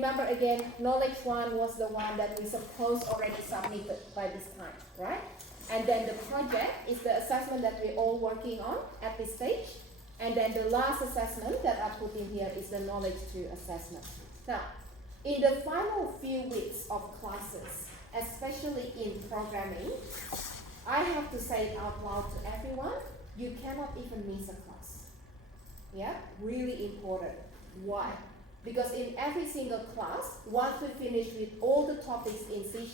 remember again, knowledge 1 was the one that we supposed already submitted by this time, right? And then the project is the assessment that we're all working on at this stage. And then the last assessment that I put in here is the knowledge 2 assessment. Now, in the final few weeks of classes, especially in programming, I have to say it out loud to everyone, you cannot even miss a class. Yeah, really important. Why? Because in every single class, once we finish with all the topics in C#,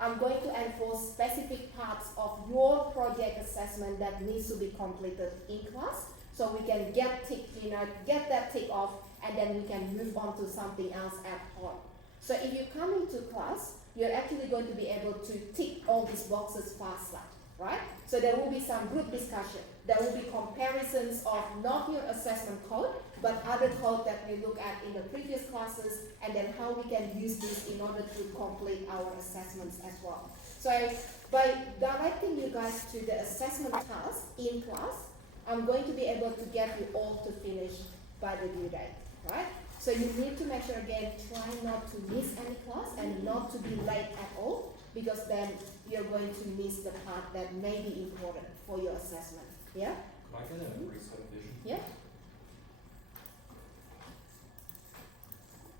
I'm going to enforce specific parts of your project assessment that needs to be completed in class, so we can get that tick off, and then we can move on to something else at home. So if you come into class, you're actually going to be able to tick all these boxes faster, right? So there will be some group discussion. There will be comparisons of not your assessment code, but other code that we look at in the previous classes, and then how we can use this in order to complete our assessments as well. So by directing you guys to the assessment task in class, I'm going to be able to get you all to finish by the due date, right? So you need to make sure, again, try not to miss any class and not to be late at all, because then you're going to miss the part that may be important for your assessment. Yeah? Can I get a reset vision? Yeah?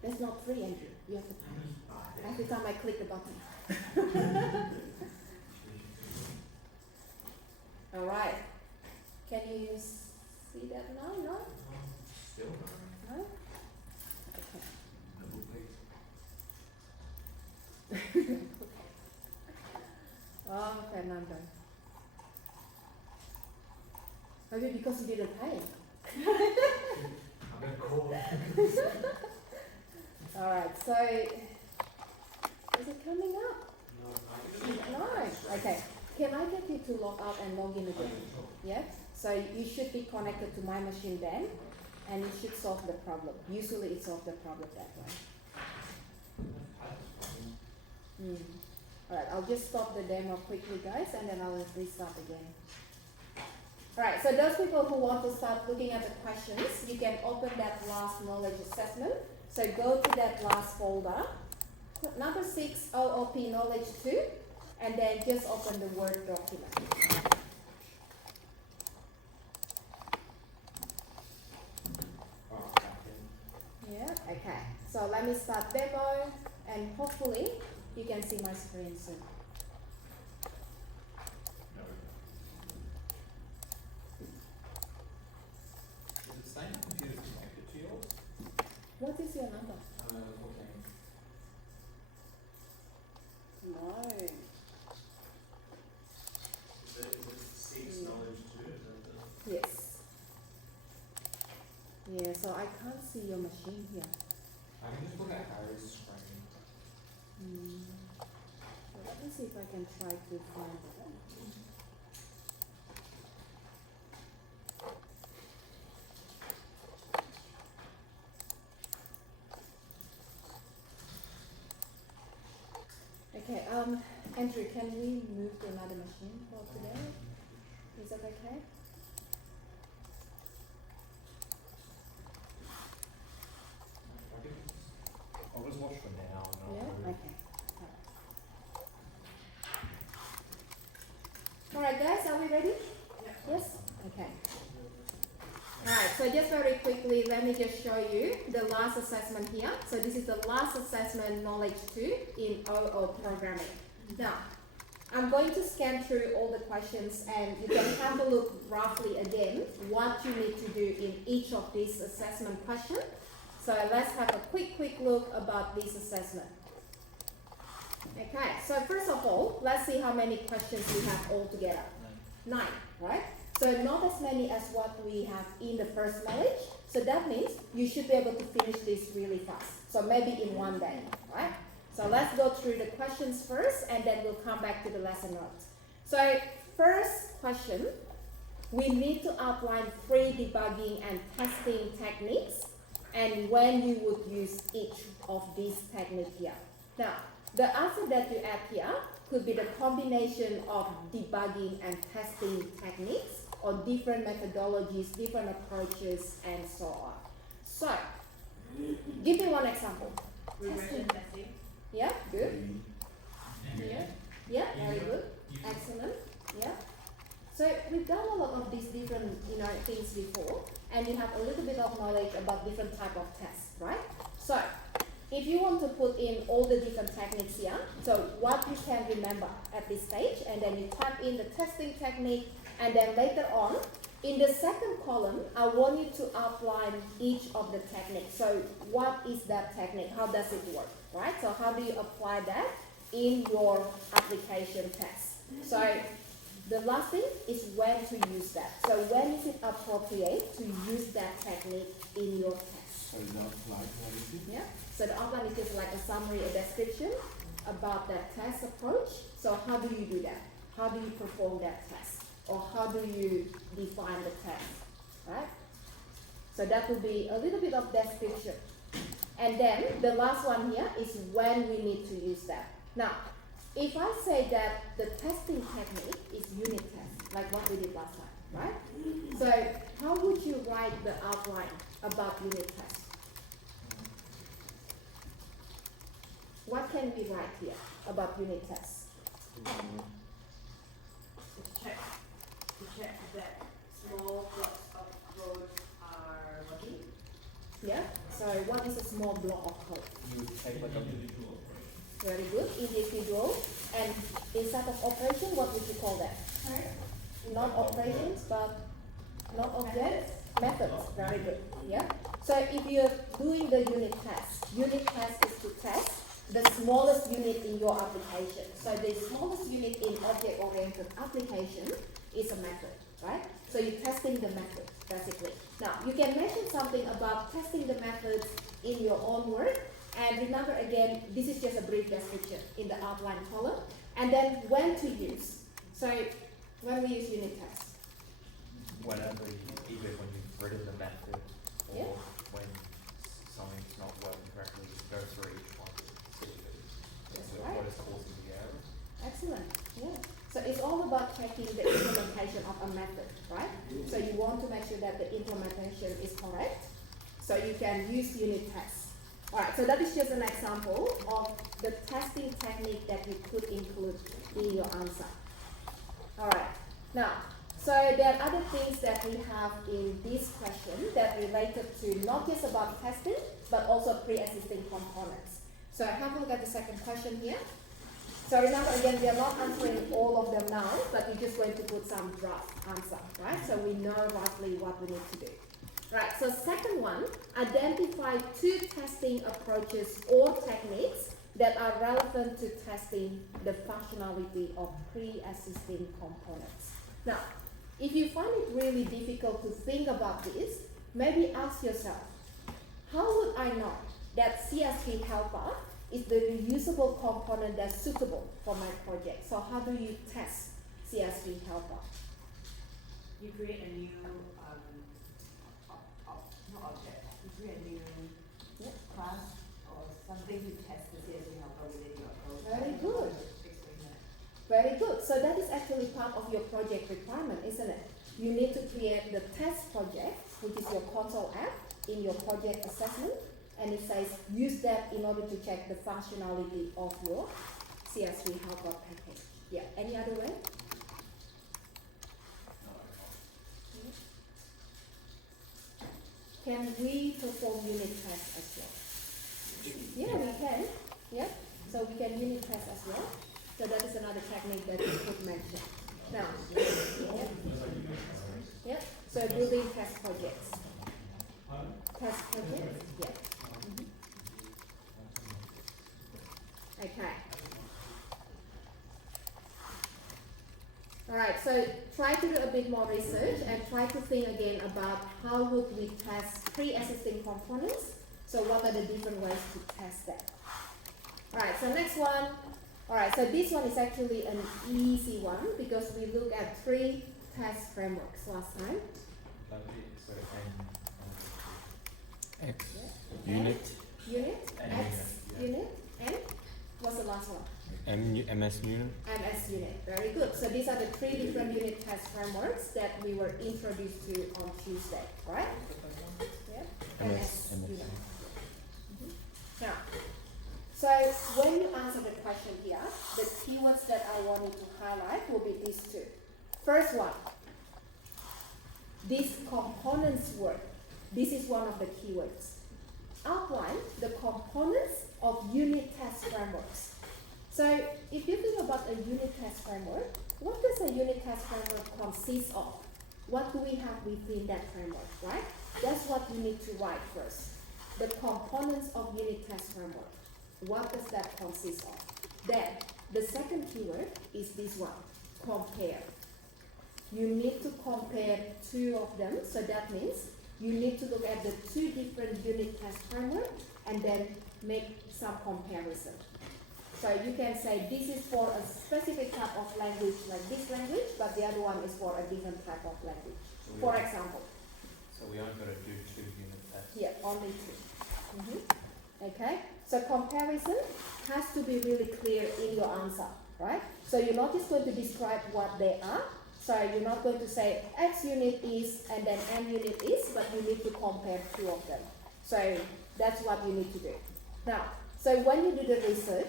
That's not free, Andrew. You have to pay. Every time I click the button. All right. Can you see that now? No? Still not. No? Okay. Oh, Fernando. Maybe because you didn't pay. I'm gonna call it. Alright, so is it coming up? No. Okay. Can I get you to log out and log in again? Yeah? So you should be connected to my machine then, and it should solve the problem. Usually it solves the problem that way. Alright, I'll just stop the demo quickly, guys, and then I'll restart again. Alright, so those people who want to start looking at the questions, you can open that last knowledge assessment. So go to that last folder, number 6, OOP knowledge 2, and then just open the Word document. Yeah, okay. So let me start demo, and hopefully you can see my screen soon. Is it saying the computer's connected to yours? What is your number? Okay. No. Is it 6 knowledge 2? Is that the... Yes. Yeah, so I can't see your machine here. I can just look at Harry's screen. So let me see if I can try to find it. Okay, Andrew, can we move to another machine for today? Is that okay? I'll just watch for now. And Yeah? Okay. Alright guys, are we ready? Yes? Okay. Alright, so just very quickly, let me just show you the last assessment here. So this is the last assessment, knowledge 2 in OO programming. Now, I'm going to scan through all the questions, and you can have a look roughly again what you need to do in each of these assessment questions. So let's have a quick look about this assessment. Okay, so first of all, let's see how many questions we have altogether. 9, right? So not as many as what we have in the first knowledge. So that means you should be able to finish this really fast. So maybe in one day, right? So let's go through the questions first, and then we'll come back to the lesson notes. So first question, we need to outline 3 debugging and testing techniques, and when you would use each of these techniques here. Now, the answer that you add here could be the combination of debugging and testing techniques, or different methodologies, different approaches, and so on. So, give me one example. testing. testing. Yeah, good. Yeah, yeah, very good. Excellent. Yeah. So we've done a lot of these different, things before, and you have a little bit of knowledge about different type of tests, right? So if you want to put in all the different techniques here, so what you can remember at this stage, and then you type in the testing technique, and then later on, in the second column, I want you to outline each of the techniques. So what is that technique? How does it work, right? So how do you apply that in your application test? So the last thing is when to use that. So when is it appropriate to use that technique in your test? So the outline, what is it? Yeah. So the outline is just like a summary, a description about that test approach. So how do you do that? How do you perform that test? Or how do you define the test, right? So that will be a little bit of description. And then the last one here is when we need to use that. Now, if I say that the testing technique is unit test, like what we did last time, right? So how would you write the outline about unit test? What can we write here about unit tests? To check that small blocks of code are working. Yeah? So what is a small block of code? You take like a Very good. Individual. And instead of operation, what would you call that? Not operations, but not objects. Methods. Very good. Yeah? So if you're doing the unit test is to test the smallest unit in your application. So the smallest unit in object-oriented application is a method, right? So you're testing the method, basically. Now, you can mention something about testing the methods in your own work. And remember again, this is just a brief description in the outline column. And then when to use. So when we use unit tests. Whenever either when you've written the method or Yeah. when something's not working correctly, just go through each one. See if That's it's right. what is causing the error. Excellent, yeah. So it's all about checking the implementation of a method, right? So you want to make sure that the implementation is correct, so you can use unit tests. Alright, so that is just an example of the testing technique that you could include in your answer. Alright, now, so there are other things that we have in this question that related to not just about testing, but also pre-existing components. So have a look at the second question here. So remember again, we are not answering all of them now, but we're just going to put some draft answer, right? So we know roughly what we need to do. Right, so second one, identify 2 testing approaches or techniques that are relevant to testing the functionality of pre-existing components. Now, if you find it really difficult to think about this, maybe ask yourself, how would I know that CSV helper is the reusable component that's suitable for my project? So how do you test CSV helper? You create a new, not object, you create a new class or something to test the CSV helper within your code. Very good. Explain that. Very good. So that is actually part of your project requirement, isn't it? You need to create the test project, which is your console app in your project assessment, and it says use that in order to check the functionality of your CSV helper package. Yeah. Any other way? Can we perform unit tests as well? Yeah, we can. Yeah. So we can unit test as well. So that is another technique that you could mention. Now, yeah. So building test projects. Test projects. Yeah. Okay. Alright, so try to do a bit more research and try to think again about how would we test pre-existing components. So what are the different ways to test that? Alright, so next one. Alright, so this one is actually an easy one because we looked at 3 test frameworks last time. So X. Yeah. Unit. Unit, And X unit, unit, and what's the last one? MS unit. MS unit. Very good. So these are the 3 different unit test frameworks that we were introduced to on Tuesday, right? Yeah. MS unit. Now, So when you answer the question here, the keywords that I want you to highlight will be these two. First one, this components word. This is one of the keywords. Outline the components of unit test frameworks. So if you think about a unit test framework, what does a unit test framework consist of? What do we have within that framework, right? That's what you need to write first. The components of unit test framework. What does that consist of? Then, the second keyword is this one, compare. You need to compare two of them, so that means you need to look at the two different unit test frameworks and then make some comparison. So you can say this is for a specific type of language like this language, but the other one is for a different type of language. For example. So we only got to do 2 unit tests. Yeah, only two. Okay, so comparison has to be really clear in your answer, right? So you're not just going to describe what they are. So you're not going to say X unit is and then M unit is, but you need to compare two of them. So that's what you need to do. Now, so when you do the research,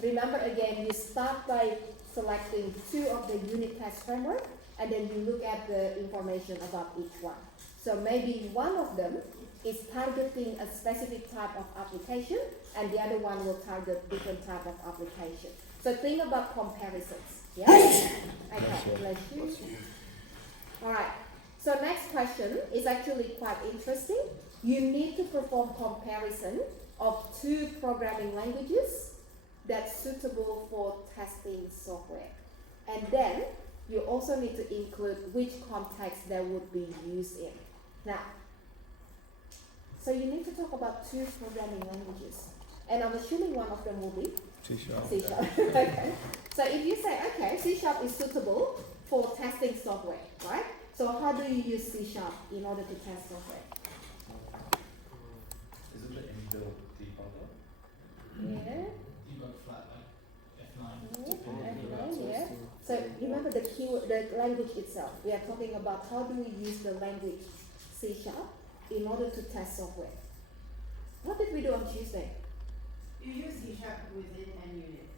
remember again, you start by selecting two of the unit test framework and then you look at the information about each one. So maybe one of them is targeting a specific type of application and the other one will target different type of application. So think about comparisons. Yeah? Okay, bless you. Alright, so next question is actually quite interesting. You need to perform comparison of two programming languages that's suitable for testing software. And then you also need to include which context they would be used in. Now, so you need to talk about two programming languages. And I'm assuming one of them will be C#. C#. Okay. So if you say, okay, C# is suitable for testing software, right? So how do you use C# in order to test software? Is it the inbuilt debugger? Yeah. Debug flat like F9. Yeah. So remember the keyword, the language itself. We are talking about how do we use the language C# in order to test software. What did we do on Tuesday? You use C# within an unit.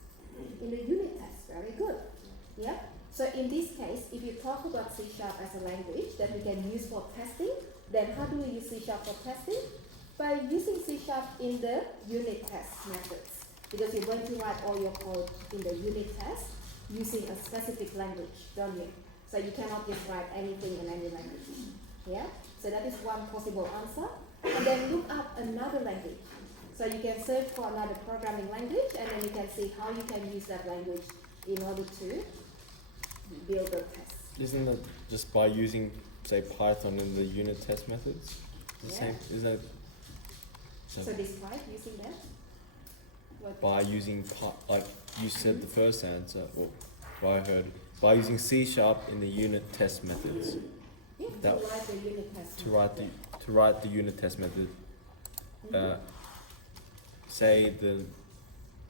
In the unit test, very good. Yeah. So in this case, if you talk about C# as a language that we can use for testing, then how do we use C# for testing? By using C# in the unit test methods. Because you're going to write all your code in the unit test using a specific language, don't you? So you cannot just write anything in any language. Yeah? So that is one possible answer. And then look up another language. So you can search for another programming language and then you can see how you can use that language in order to build a test. Isn't it just by using, say, Python in the unit test methods? The Yeah. same, isn't it? So describe using that? What? By using, like you said the first answer, or what I heard, by using C# in the unit test methods. Yeah, that- to write the unit test. To write the unit test method. Say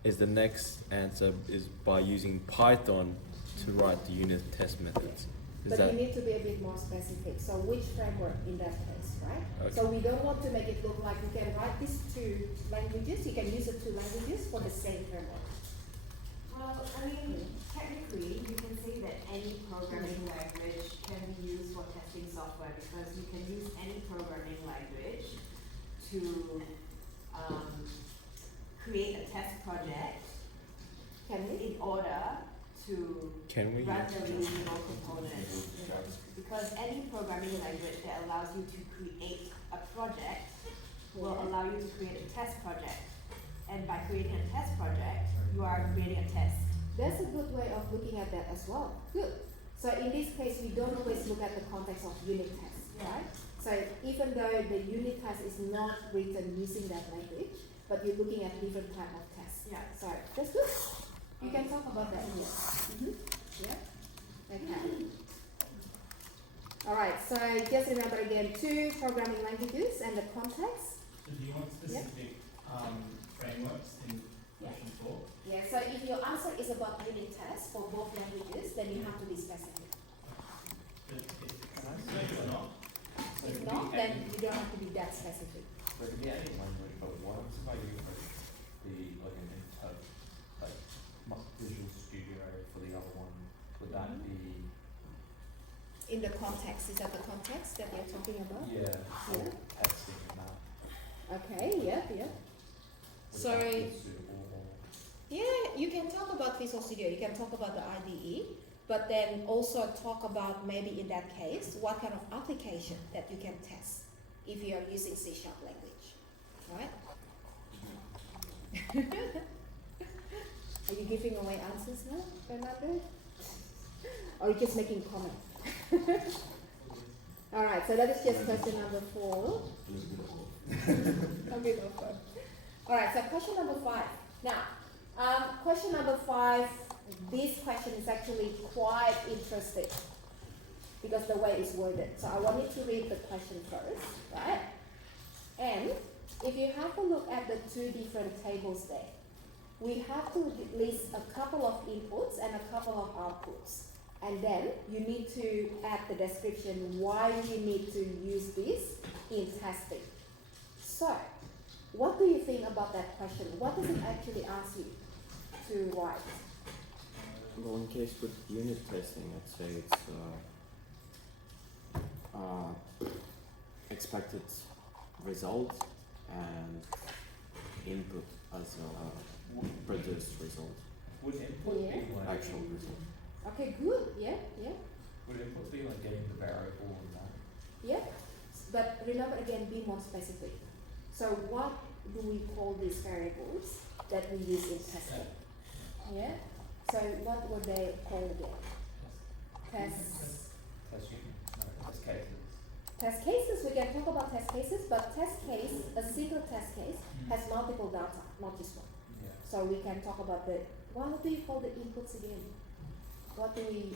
the next answer is by using Python to write the unit test methods. Is But that you need to be a bit more specific. So which framework in that case, right? Okay. So we don't want to make it look like you can write these two languages, you can use the two languages for the same framework. Well, I mean, technically, you can say that any programming language can be used for testing software because you can use any programming language to create a test project Can we? in order to can we run use? the reusable components. Because any programming language that allows you to create a project will Yeah. allow you to create a test project. And by creating a test project, you are creating a test. That's a good way of looking at that as well. Good. So in this case, we don't always look at the context of unit tests, right? So even though the unit test is not written using that language, but you're looking at different type of tests. Yeah. So that's good. You can talk about that here. Yeah. Okay. All right. So just remember again, two programming languages and the context. So do you want specific frameworks in question 4? Yeah. So if your answer is about unit tests for both languages, then you have to be specific. But if it's not, so If we not, can- then you don't have to be that specific. But yeah, any language, but what if I use like the like an context. Is that the context that you're talking about? Yeah, Yeah. testing and that. Okay, yeah. Would So- that be suitable or? Yeah, you can talk about Visual Studio, you can talk about the IDE, but then also talk about maybe in that case, what kind of application that you can test if you are using C# language, right? Are you giving away answers now, Fernando? Or are you just making comments? Alright, so that is just question number 4. A bit of fun. Alright, so question number 5. Now, question number 5, this question is actually quite interesting because the way it's worded. So I want you to read the question first, right? And if you have a look at the 2 different tables there, we have to list a couple of inputs and a couple of outputs. And then you need to add the description why you need to use this in testing. So, what do you think about that question? What does it actually ask you to write? Well, in case with unit testing, I'd say it's expected result and input as a produced result, Would input Yeah. be like? actual result. Okay, good. Yeah. Would input be like getting the variable and that? Yeah. But remember again, be more specific. So what do we call these variables that we use in testing? Yeah. So what were they called again? Tests. Test unit? No, test cases. Test cases, we can talk about test cases, but test case, a single test case has multiple data, not just one. Yeah. So we can talk about the, what do you call the inputs again? What do we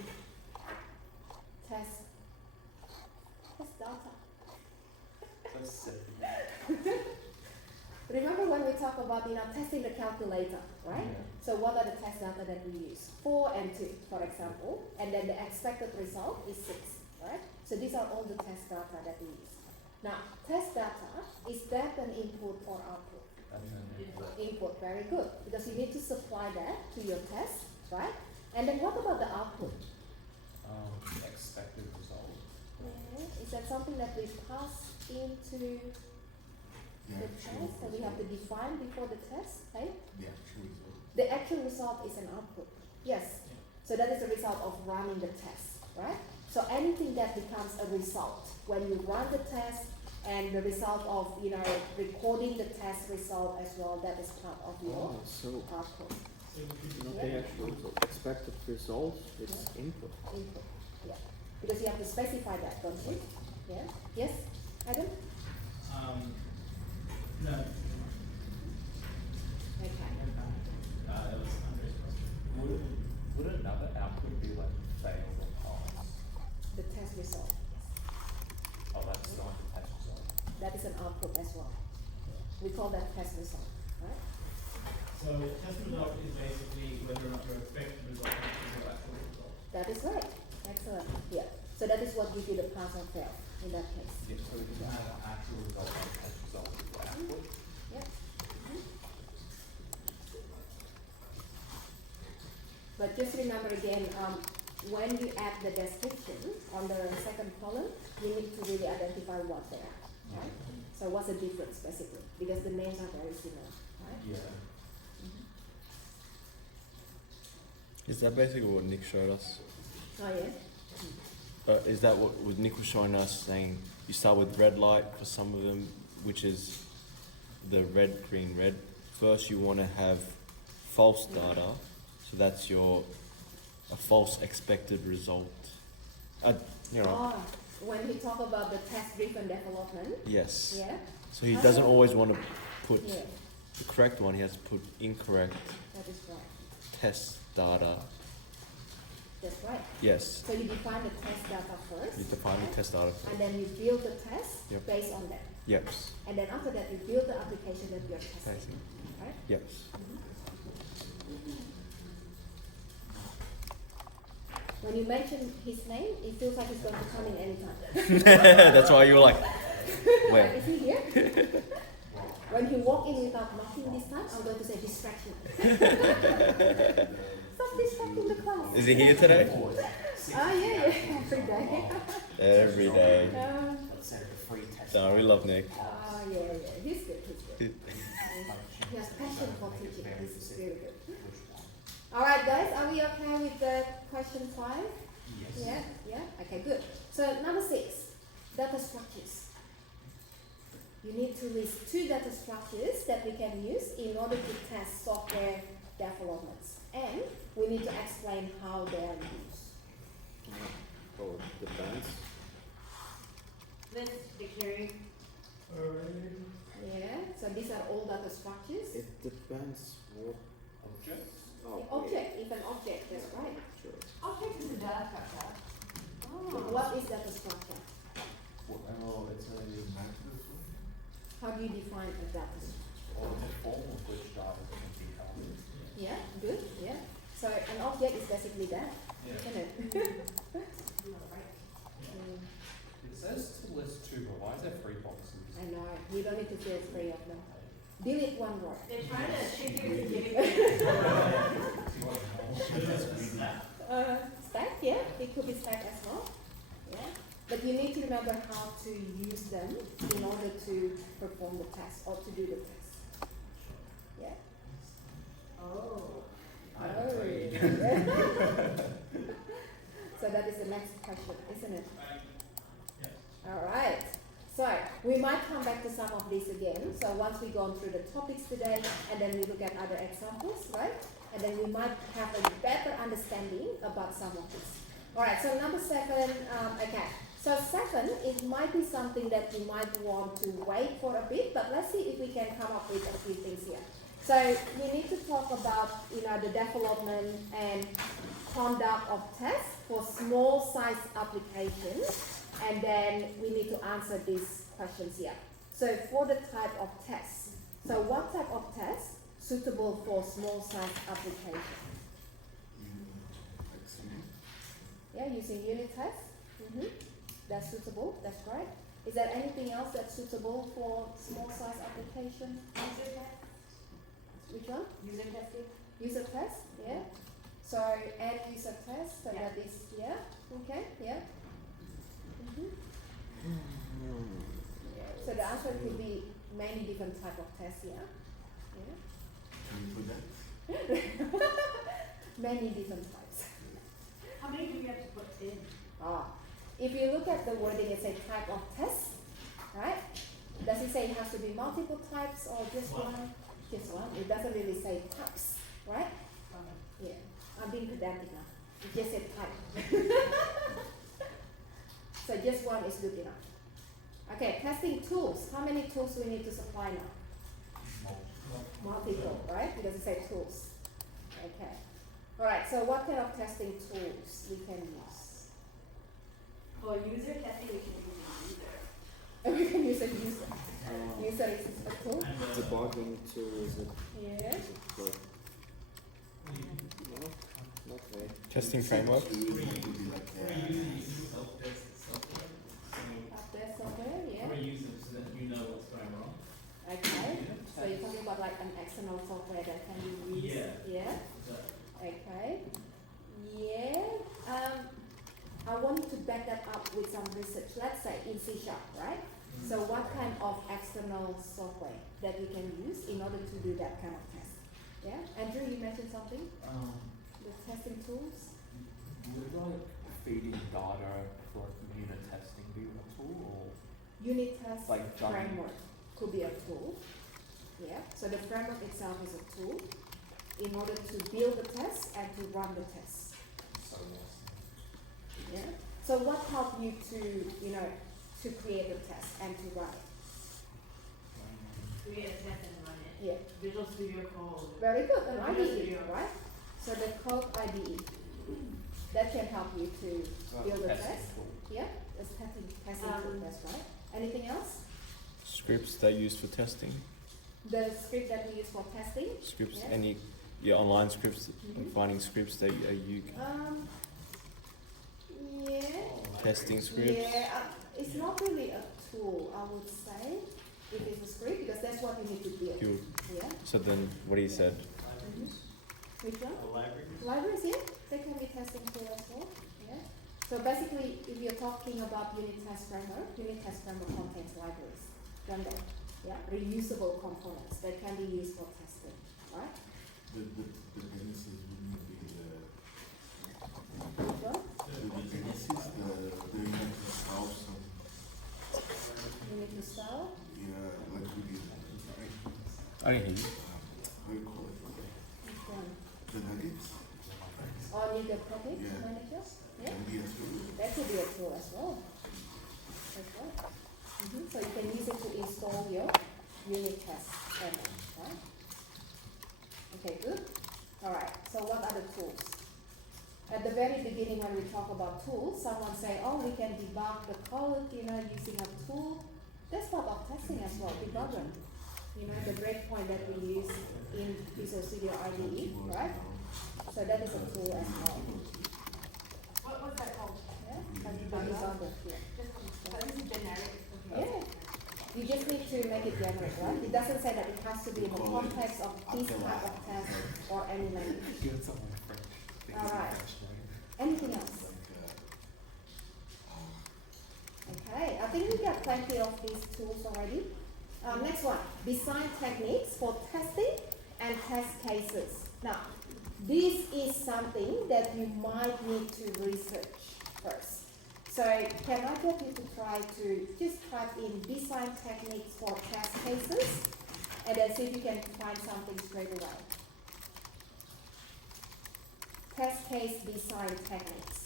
test? Test data. Let's set Remember when we talk about, testing the calculator, right? Yeah. So what are the test data that we use? 4 and 2, for example, and then the expected result is 6, right? So these are all the test data that we use. Now, test data, is that an input or output? That's an input. Input, very good, because you need to supply that to your test, right? And then what about the output? Expected result. Yeah. Is that something that we pass into the test that we have to define before the test, right? The actual result is an output. Yes. Yeah. So that is the result of running the test, right? So anything that becomes a result when you run the test and the result of, recording the test result as well, that is part of your So output. So we could not Yeah. the actual expected result, it's input. Input, yeah. Because you have to specify that, don't you? Yeah. Yes, Adam? no. Okay. That was Andre's question. Would another output be like failed or pass? The test result, Oh, that's not the test result. that is an output as well. We call that test result, right? So test result is basically whether or not your expected result is your actual result. That is right. Excellent. Yeah. So that is what gives you the pass or fail in that case. Yeah, so we can have an actual result and a test result as the output. Yep. But just remember again, when you add the description on the second column, you need to really identify what they are, right? So what's the difference basically? Because the names are very similar, right? Yeah. Is that basically what Nick showed us? Oh yeah? Is that what Nick was showing us, saying you start with red light for some of them, which is the red, green, red. First you want to have false data, so that's a false expected result. Oh, when we talk about the test-driven development, Yes. yeah? So he doesn't Oh. always want to put Yeah, the correct one, he has to put incorrect that is right. test data. That's right. Yes. So you define the test data first. You define right? the test data. And then you build the test Yep. based on that. Yes. And then after that, you build the application that you're testing, Testing. right? Yes. When you mention his name, it feels like he's going to come in anytime. That's why you were like, Like, where? is he here? When he walk in without knocking this time, I'm going to say distraction. Stop distracting the class. Is he here today? Ah, yeah, every day. Every day. Let's say the free test. No, we love Nick. Yeah, he's good, he's good. He has passion for teaching, he's very good. Which one? Alright guys, are we okay with the question 5? Yes. Yeah, okay, good. So number 6, data structures. You need to list 2 data structures that we can use in order to test software developments. And we need to explain how they are used. Oh, depends. Let's dictionary. Yeah, so these are all data structures. It depends what Objects? oh, Object, if an object, that's right. Sure. Object is a data structure. Oh. What is data structure? Well, it's a map How do you define a data structure? or it's a form of which data can be held. Yeah, good, yeah. So an object is basically that, isn't it? It says to list 2, but why is there 3 boxes? I know, you don't need to feel 3 of them. Delete one row. They're trying to trick you into giving Stack, yeah, it could be stack as well. Yeah, but you need to remember how to use them in order to perform the test or to do the test. Yeah. Oh. So that is the next question, isn't it? All right. So we might come back to some of these again. So once we go through the topics today, and then we look at other examples, right? And then we might have a better understanding about some of this. All right. So number 7. Okay. So 7, it might be something that you might want to wait for a bit, but let's see if we can come up with a few things here. So we need to talk about, the development and conduct of tests for small size applications, and then we need to answer these questions here. So for the type of tests, so what type of tests suitable for small size application? Yeah, using unit tests. That's suitable. That's right. Is there anything else that's suitable for small size application? User test. Which one? User testing. User test, yeah. So end user test, so Yeah. that is, yeah, okay, yeah. Yeah. So the answer could be many different type of tests, yeah. Can you put that? Many different types. How many do you have to put in? If you look at the wording, it says type of test, right? Does it say it has to be multiple types or just one? Just one. It doesn't really say types, right? Yeah. I'm being pedantic now. It just said type. So just one is good enough. Okay, testing tools. How many tools do we need to supply now? Multiple, right? Because it says tools. Okay. Alright, so what kind of testing tools we can use? For user testing, we can use a user. We can use a user. User is a tool. Debugging tool is it? Yeah. Like, no, not really. Testing framework. We're using self-test software, Up there somewhere, so yeah. we're using so that you know what's going wrong. Okay. So you're talking about like an external software that can be used. Yeah. So, Okay. Yeah. I want to back that up with some research. Let's say in C#, right? So what kind of external software that we can use in order to do that kind of test? Yeah? Andrew, you mentioned something? The testing tools? Would like feeding data for unit testing be a tool or Unit test like framework could be a tool. Yeah. So the framework itself is a tool in order to build the test and to run the test. So lost. Yeah. So what helped you to, to create the test and to run it? Create a test and run it. Yeah. Visual Studio Code. Very good. An The IDE, Studio. right? So the code IDE that can help you to build a test. Yeah. It's testing tool. That's right. Anything else? Scripts they use for testing. The script that we use for testing. Scripts, Yeah. online scripts, Mhm. finding scripts that you Yeah. testing scripts. Yeah, it's not really a tool, I would say, if it's a script, because that's what you need to build. You, Yeah. so then, what he said. Which one? the library. Libraries, yeah, they can be testing tool as well. Yeah. So basically, if you're talking about unit test framework contains libraries. Then that, yeah, reusable components that can be used for testing, right? The dependencies would not be Which one? the dependencies, the you have to install some, You need to style. yeah, like we did, right? I can hear you. How you call it? Which one? The nuggets? Or need the project Yeah. manager? Yeah. Can be a tool. That could be a tool as well. That's right. So you can use it to install your unit test framework, right? Okay, good. Alright, so what are the tools? At the very beginning when we talk about tools, someone say, oh, we can debug the code, using a tool. That's part of testing as well, debugger. The breakpoint that we use in Visual Studio IDE, right? So that is a tool as well. What's that called? Yeah, debugger, yeah. This is generic. Yeah. You just need to make it generic, right? It doesn't say that it has to be in the context of this type of test or any language. Get someone French. Alright. Anything else? Okay, I think we got plenty of these tools already. Next one, design techniques for testing and test cases. Now, this is something that you might need to research first. So, can I get you to try to just type in design techniques for test cases and then see if you can find something straight away. Test case design techniques.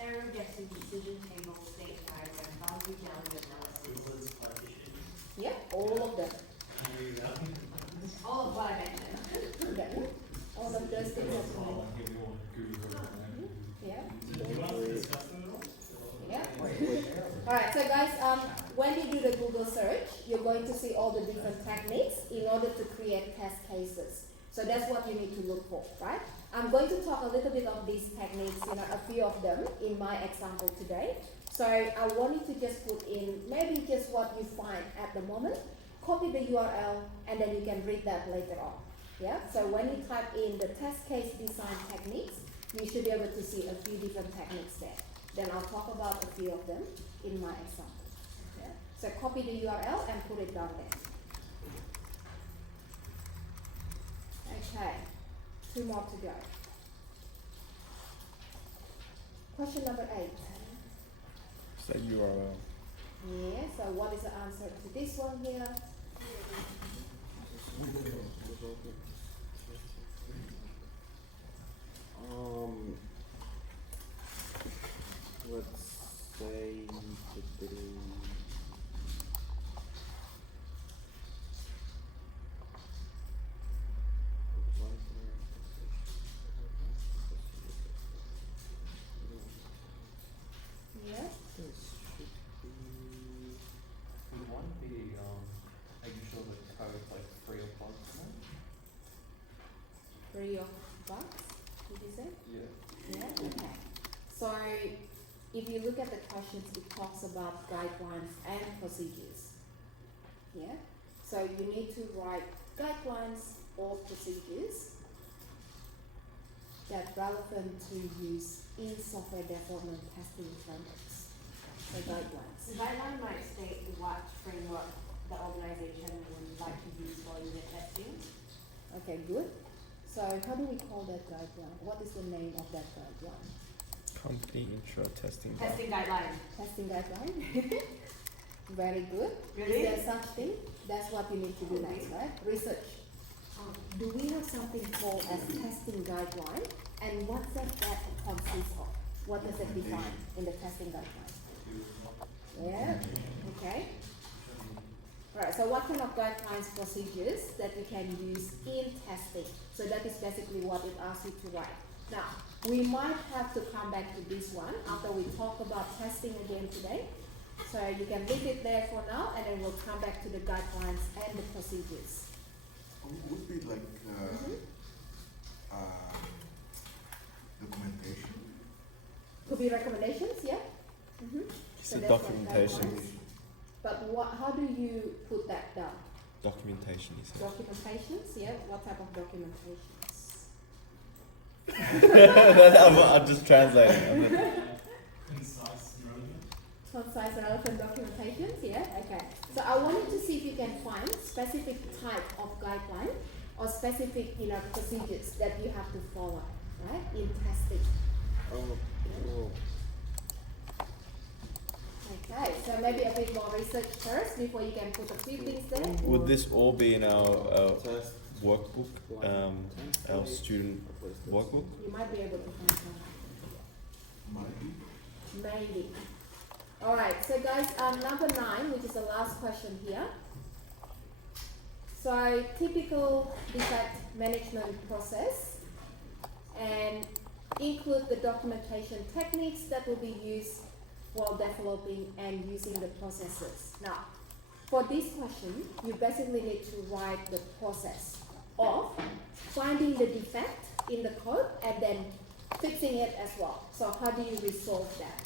Error guessing, decision table, state diagram, boundary boundary analysis. Yeah, all of them. All of what I mentioned. Okay. All of those things as well. Yeah. Do you want to discuss them at all? Yeah. Alright, so guys, when you do the Google search, you're going to see all the different techniques in order to create test cases. So that's what you need to look for, right? I'm going to talk a little bit of these techniques, a few of them in my example today. So I want you to just put in maybe just what you find at the moment, copy the URL, and then you can read that later on. Yeah, so when you type in the test case design techniques, you should be able to see a few different techniques there. Then I'll talk about a few of them in my example. Yeah? So copy the URL and put it down there. Okay, 2 more to go. Question number 8. Say URL. Yeah, so what is the answer to this one here? Let's say Yeah, Would one be making sure the code's like free of bugs in it? free of bugs, did you say? Yeah. Yeah, okay. So if you look at the questions, it talks about guidelines and procedures. Yeah, so you need to write guidelines or procedures that relevant to use in software development testing frameworks. So guidelines. The guideline might state what framework the organization would like to use for unit testing. Okay, good. So how do we call that guideline? What is the name of that guideline? company intro testing. Testing guideline. Testing guideline. Very good. Really? Is there such thing? That's what you need to do next, right? Research. Do we have something called as testing guideline? And what does that consist of? What does it define in the testing guideline? Yeah. Okay. Right. So what kind of guidelines, procedures that we can use in testing? So that is basically what it asks you to write. Now, we might have to come back to this one after we talk about testing again today. So you can leave it there for now, and then we'll come back to the guidelines and the procedures. Would be like documentation. Could be recommendations, yeah? Mm-hmm. It's So a that's what documentation. guidelines. But what? How do you put that down? Documentation, he said. Documentations, yeah. What type of documentations? I'm just translating. Concise and relevant. Concise and relevant documentations, yeah, okay. So I wanted to see if you can find specific type of guideline or specific, procedures that you have to follow, right, in testing. Oh. Okay, so maybe a bit more research first before you can put a few things there. Would this all be in our workbook, our student workbook? You might be able to find some. Might be. Maybe. Alright, so guys, number 9, which is the last question here. So, typical defect management process and include the documentation techniques that will be used while developing and using the processes. Now, for this question, you basically need to write the process of finding the defect in the code and then fixing it as well. So how do you resolve that?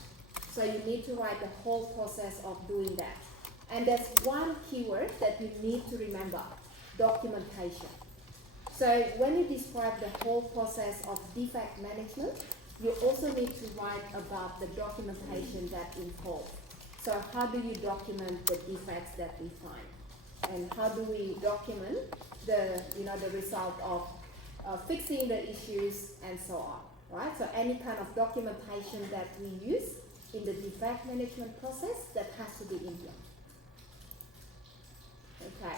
So you need to write the whole process of doing that. And there's one keyword that you need to remember, documentation. So when you describe the whole process of defect management, you also need to write about the documentation that involved. So how do you document the defects that we find? And how do we document the result of fixing the issues and so on, right? So any kind of documentation that we use in the defect management process, that has to be in here. Okay,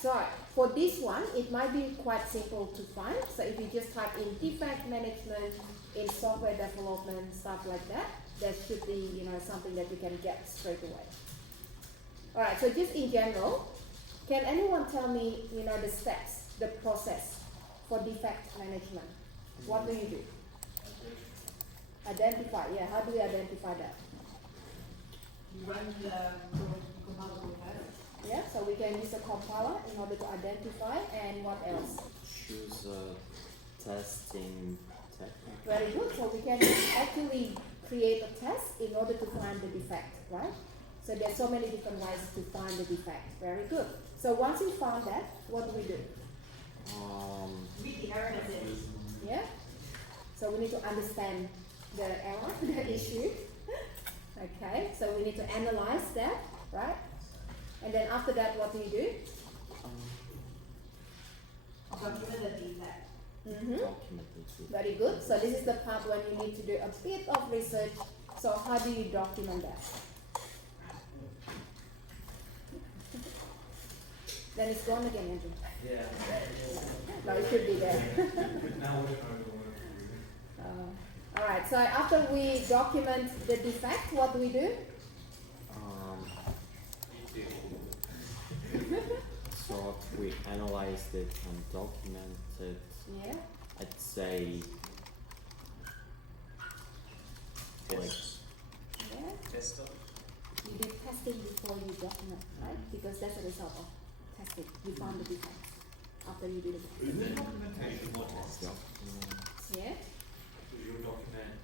so for this one, it might be quite simple to find. So if you just type in defect management in software development, stuff like that, there should be, something that you can get straight away. Alright, so just in general, can anyone tell me, the steps, the process for defect management? What do you do? Identify, yeah, how do we identify that? You run the compiler compiler. Yeah, so we can use a compiler in order to identify, and what else? Choose a testing technique. Very good, so we can actually create a test in order to find the defect, right? So there's so many different ways to find the defect. Very good. So once you found that, what do we do? Read the error message. Yeah? So we need to understand the error, the issue. Okay, so we need to analyze that, right? And then after that, what do you do? Document the defect. Document it. Very good. So this is the part when you need to do a bit of research. So how do you document that? Then it's gone again, Andrew. Yeah. No, it should be there. Now we know. Alright, so after we document the defect, what do we do? So we analyzed it and documented. Yeah. I'd say like Yeah. Test stuff. You do testing before you document, right? Because that's a result of testing. You found the defect after you do the Is there documentation what was? document. Yeah. So you'll document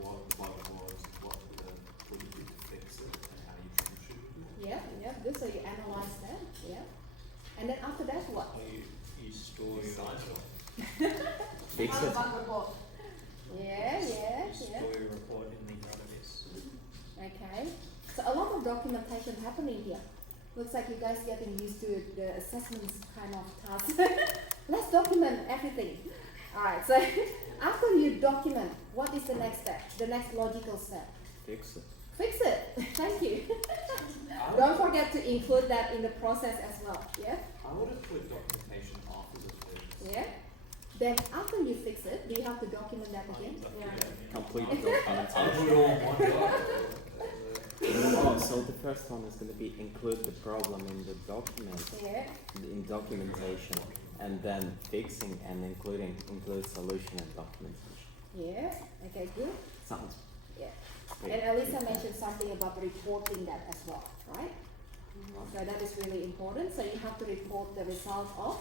what the bug was, what you did to fix it, and how you troubleshoot it. Yeah, good. So you analyze that, yeah. And then after that, what? You store your Fix it. Bug report. Yeah. Store your report in the database. Okay. So a lot of documentation happening here. Looks like you guys getting used to the assessments kind of task. Let's document everything. Alright, so after you document, what is the next step? The next logical step? Fix it. Fix it. Thank you. Don't forget to include that in the process as well. Yeah? I would have put documentation after the fix. Yeah? Then after you fix it, do you have to document that again? Complete I documentation. put all one document. Oh, so the first one is going to be include the problem in the document, Yeah. in documentation, and then fixing and include solution and documentation. Yeah. Okay, good. Sounds Yeah. great. And Elisa mentioned something about reporting that as well, right? So that is really important. So you have to report the result of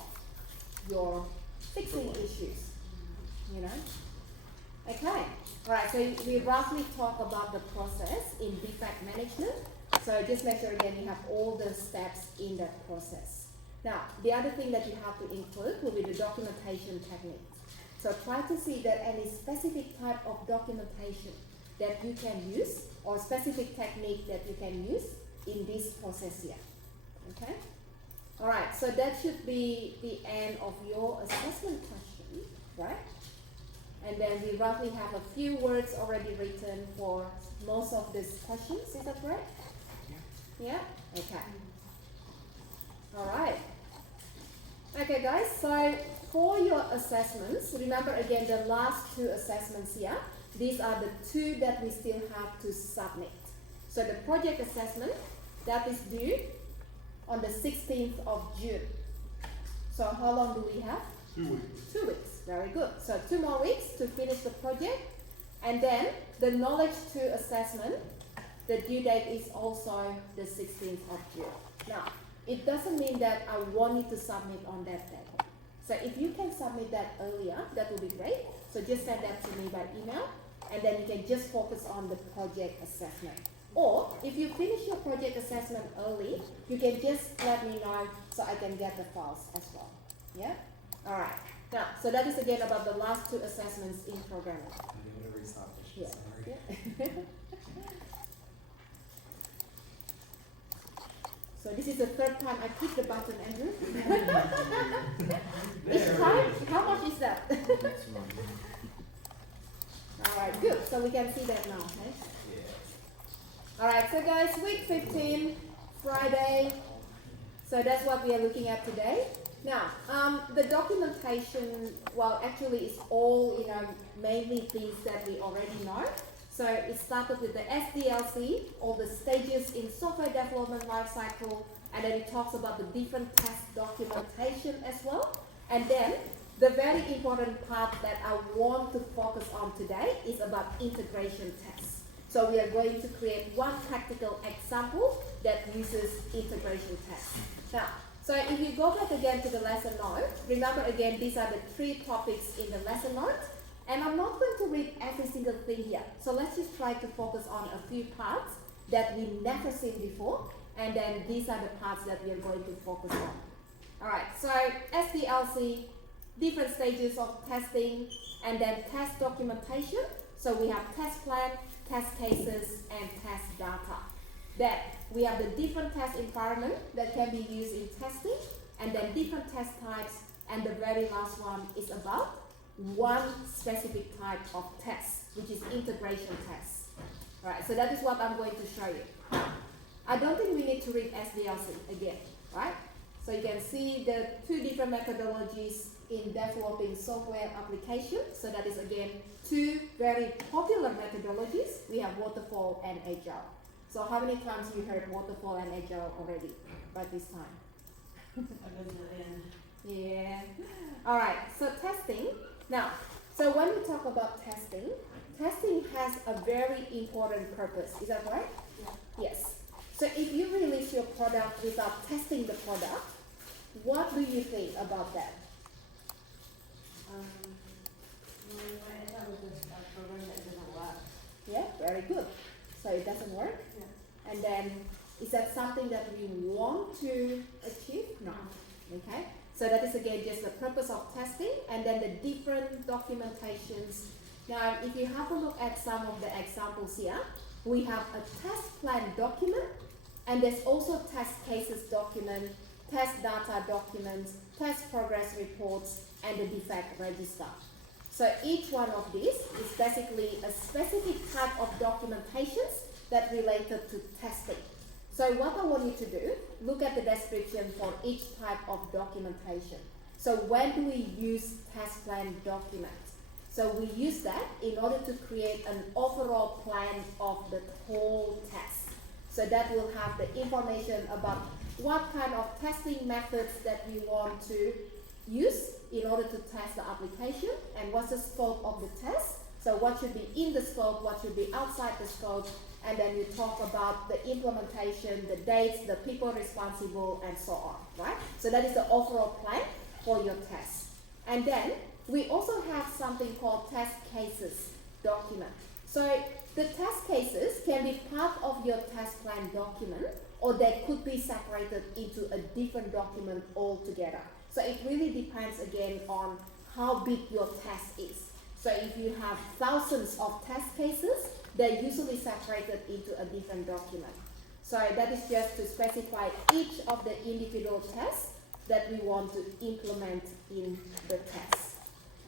your fixing issues, Okay, alright, so we roughly talk about the process in defect management. So just make sure again you have all the steps in that process. Now, the other thing that you have to include will be the documentation techniques. So try to see that any specific type of documentation that you can use or specific technique that you can use in this process here. Okay? Alright, so that should be the end of your assessment question, right? And then we roughly have a few words already written for most of these questions, is that correct? Yeah? Okay. Alright. Okay guys, so for your assessments, remember again the last two assessments here, these are the two that we still have to submit. So the project assessment, that is due on the 16th of June. So how long do we have? 2 weeks. 2 weeks, very good. So 2 more weeks to finish the project. And then the knowledge 2 assessment, the due date is also the 16th of June. Now, it doesn't mean that I want you to submit on that day. So if you can submit that earlier, that would be great. So just send that to me by email, and then you can just focus on the project assessment. Or if you finish your project assessment early, you can just let me know so I can get the files as well. Yeah? Alright. Now, so that is again about the last 2 assessments in programming. I'm able to restart this. Yeah. Sorry. Yeah. So this is the 3rd time I click the button, Andrew. Each time? How much is that? Alright, good. So we can see that now, okay? Alright, so guys, week 15, Friday. So that's what we are looking at today. Now, the documentation, well, actually it's all, mainly things that we already know. So it started with the SDLC, all the stages in software development lifecycle, and then it talks about the different test documentation as well. And then the very important part that I want to focus on today is about integration tests. So we are going to create one practical example that uses integration tests. Now, so if you go back again to the lesson notes, remember again, these are the 3 topics in the lesson notes. And I'm not going to read every single thing here. So let's just try to focus on a few parts that we've never seen before. And then these are the parts that we are going to focus on. Alright, so SDLC, different stages of testing, and then test documentation. So we have test plan, test cases, and test data. Then we have the different test environment that can be used in testing, and then different test types, and the very last one is about one specific type of test, which is integration tests. Alright, so that is what I'm going to show you. I don't think we need to read SDLC again, right? So you can see the 2 different methodologies in developing software applications. So that is again 2 very popular methodologies. We have waterfall and agile. So how many times you heard waterfall and agile already by this time? Yeah. Alright, so testing. Now, so when we talk about testing, testing has a very important purpose. Is that right? Yeah. Yes. So if you release your product without testing the product, what do you think about that? I thought it was a program that doesn't work. Yeah, very good. So it doesn't work? Yeah. And then, is that something that we want to achieve? No. Okay. So that is again just the purpose of testing, and then the different documentations. Now, if you have a look at some of the examples here, we have a test plan document, and there's also test cases document, test data documents, test progress reports, and the defect register. So each one of these is basically a specific type of documentations that related to testing. So what I want you to do, look at the description for each type of documentation. So when do we use test plan documents? So we use that in order to create an overall plan of the whole test. So that will have the information about what kind of testing methods that we want to use in order to test the application, and what's the scope of the test. So what should be in the scope, what should be outside the scope, and then we talk about the implementation, the dates, the people responsible, and so on, right? So that is the overall plan for your test. And then we also have something called test cases document. So the test cases can be part of your test plan document, or they could be separated into a different document altogether. So it really depends again on how big your test is. So if you have thousands of test cases, they're usually separated into a different document. So that is just to specify each of the individual tests that we want to implement in the test.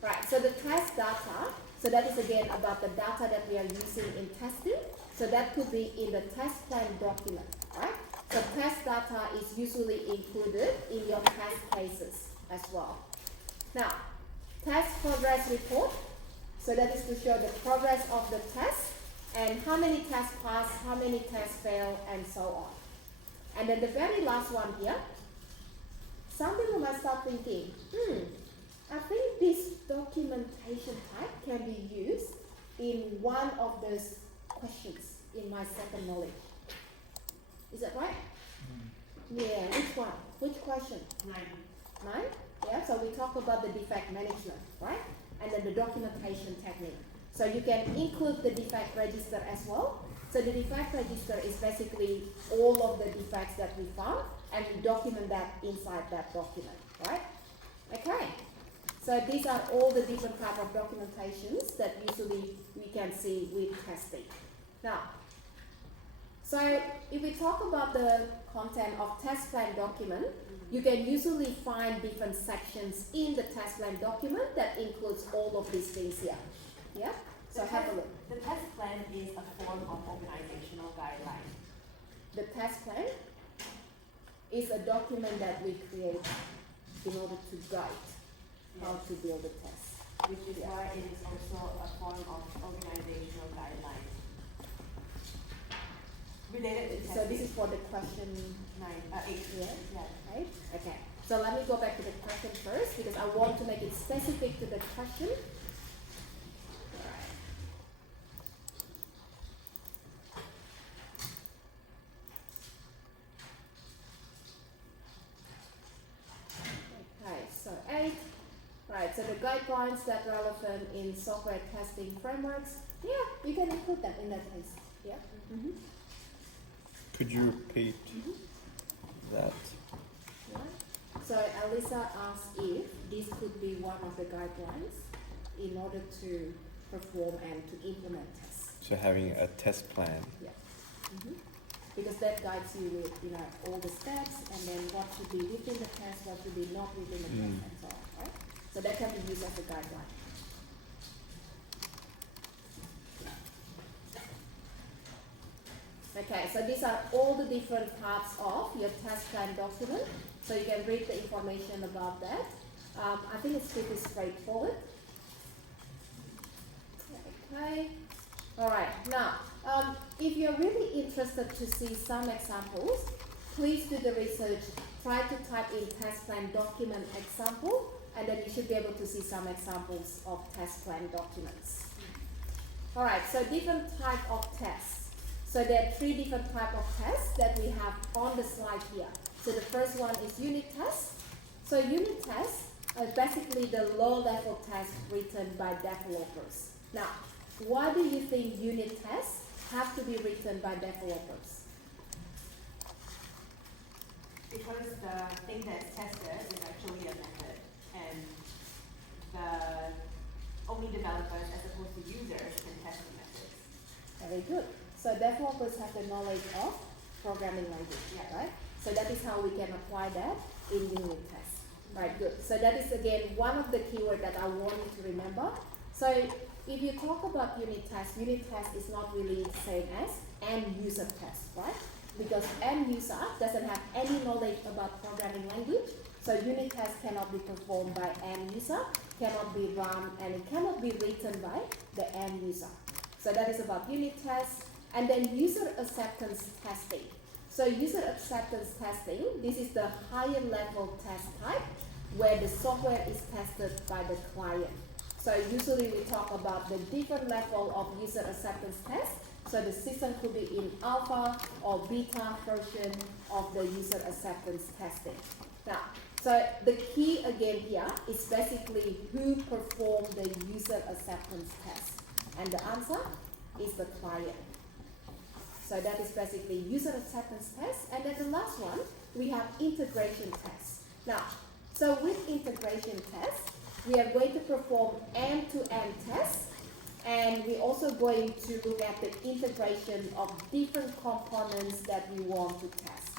Right, so the test data, so that is again about the data that we are using in testing. So that could be in the test plan document, right? So test data is usually included in your test cases as well. Now, test progress report. So that is to show the progress of the test and how many tests pass, how many tests fail, and so on. And then the very last one here, some people might start thinking, I think this documentation type can be used in one of those questions in my second knowledge. Is that right? Yeah, which one? Which question? 9? Yeah, so we talk about the defect management, right? And then the documentation technique. So you can include the defect register as well. So the defect register is basically all of the defects that we found, and we document that inside that document, right? Okay. So these are all the different type of documentations that usually we can see with testing. Now, so if we talk about the content of test plan document, you can usually find different sections in the test plan document that includes all of these things here. Yeah? So have a look. The test plan is a form of organizational guideline. The test plan is a document that we create in order to guide how to build a test. Which is why it is also a form of organizational guideline. Related to testing. So this is for the question 8. yeah? Yeah. Right? Okay. So let me go back to the question first because I want to make it specific to the question. Okay, so 8. Right, so the guidelines that are relevant in software testing frameworks, yeah, you can include that in that case. Yeah. Mm-hmm. Could you repeat that? Right. So Alisa asked if this could be one of the guidelines in order to perform and to implement tests. So having a test plan. Yeah. Because that guides you with, all the steps and then what should be within the test, what should be not within the test, and so on, right? So that can be used as a guideline. Okay, so these are all the different parts of your test plan document. So you can read the information about that. I think it's pretty straightforward. Okay. All right. Now, if you're really interested to see some examples, please do the research. Try to type in test plan document example, and then you should be able to see some examples of test plan documents. All right. So different type of tests. So there are 3 different type of tests that we have on the slide here. So the first one is unit tests. So unit tests are basically the low-level tests written by developers. Now, why do you think unit tests have to be written by developers? Because the thing that's tested is actually a method, and the only developers as opposed to users can test the methods. Very good. So developers have the knowledge of programming language, right? So that is how we can apply that in unit tests. Right, good. So that is again one of the keywords that I want you to remember. So if you talk about unit test is not really the same as end user test, right? Because end user doesn't have any knowledge about programming language. So unit test cannot be performed by end user, cannot be run, and it cannot be written by the end user. So that is about unit tests. And then user acceptance testing. So user acceptance testing, this is the higher level test type where the software is tested by the client. So usually we talk about the different level of user acceptance tests. So the system could be in alpha or beta version of the user acceptance testing. Now, so the key again here is basically who performed the user acceptance test. And the answer is the client. So that is basically user acceptance tests. And then the last one, we have integration tests. Now, so with integration tests, we are going to perform end-to-end tests, and we're also going to look at the integration of different components that we want to test.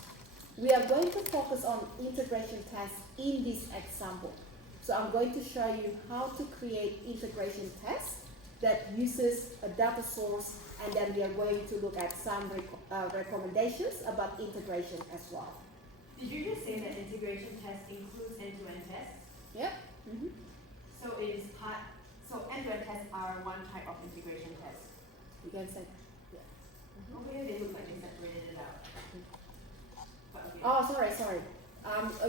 We are going to focus on integration tests in this example. So I'm going to show you how to create integration tests that uses a data source, and then we are going to look at some recommendations about integration as well. Did you just say that integration test includes end-to-end tests? Yep. Mm-hmm. So it is part, so end-to-end tests are one type of integration test. You can say. Okay, they look like they separated it out. But okay. Oh, sorry.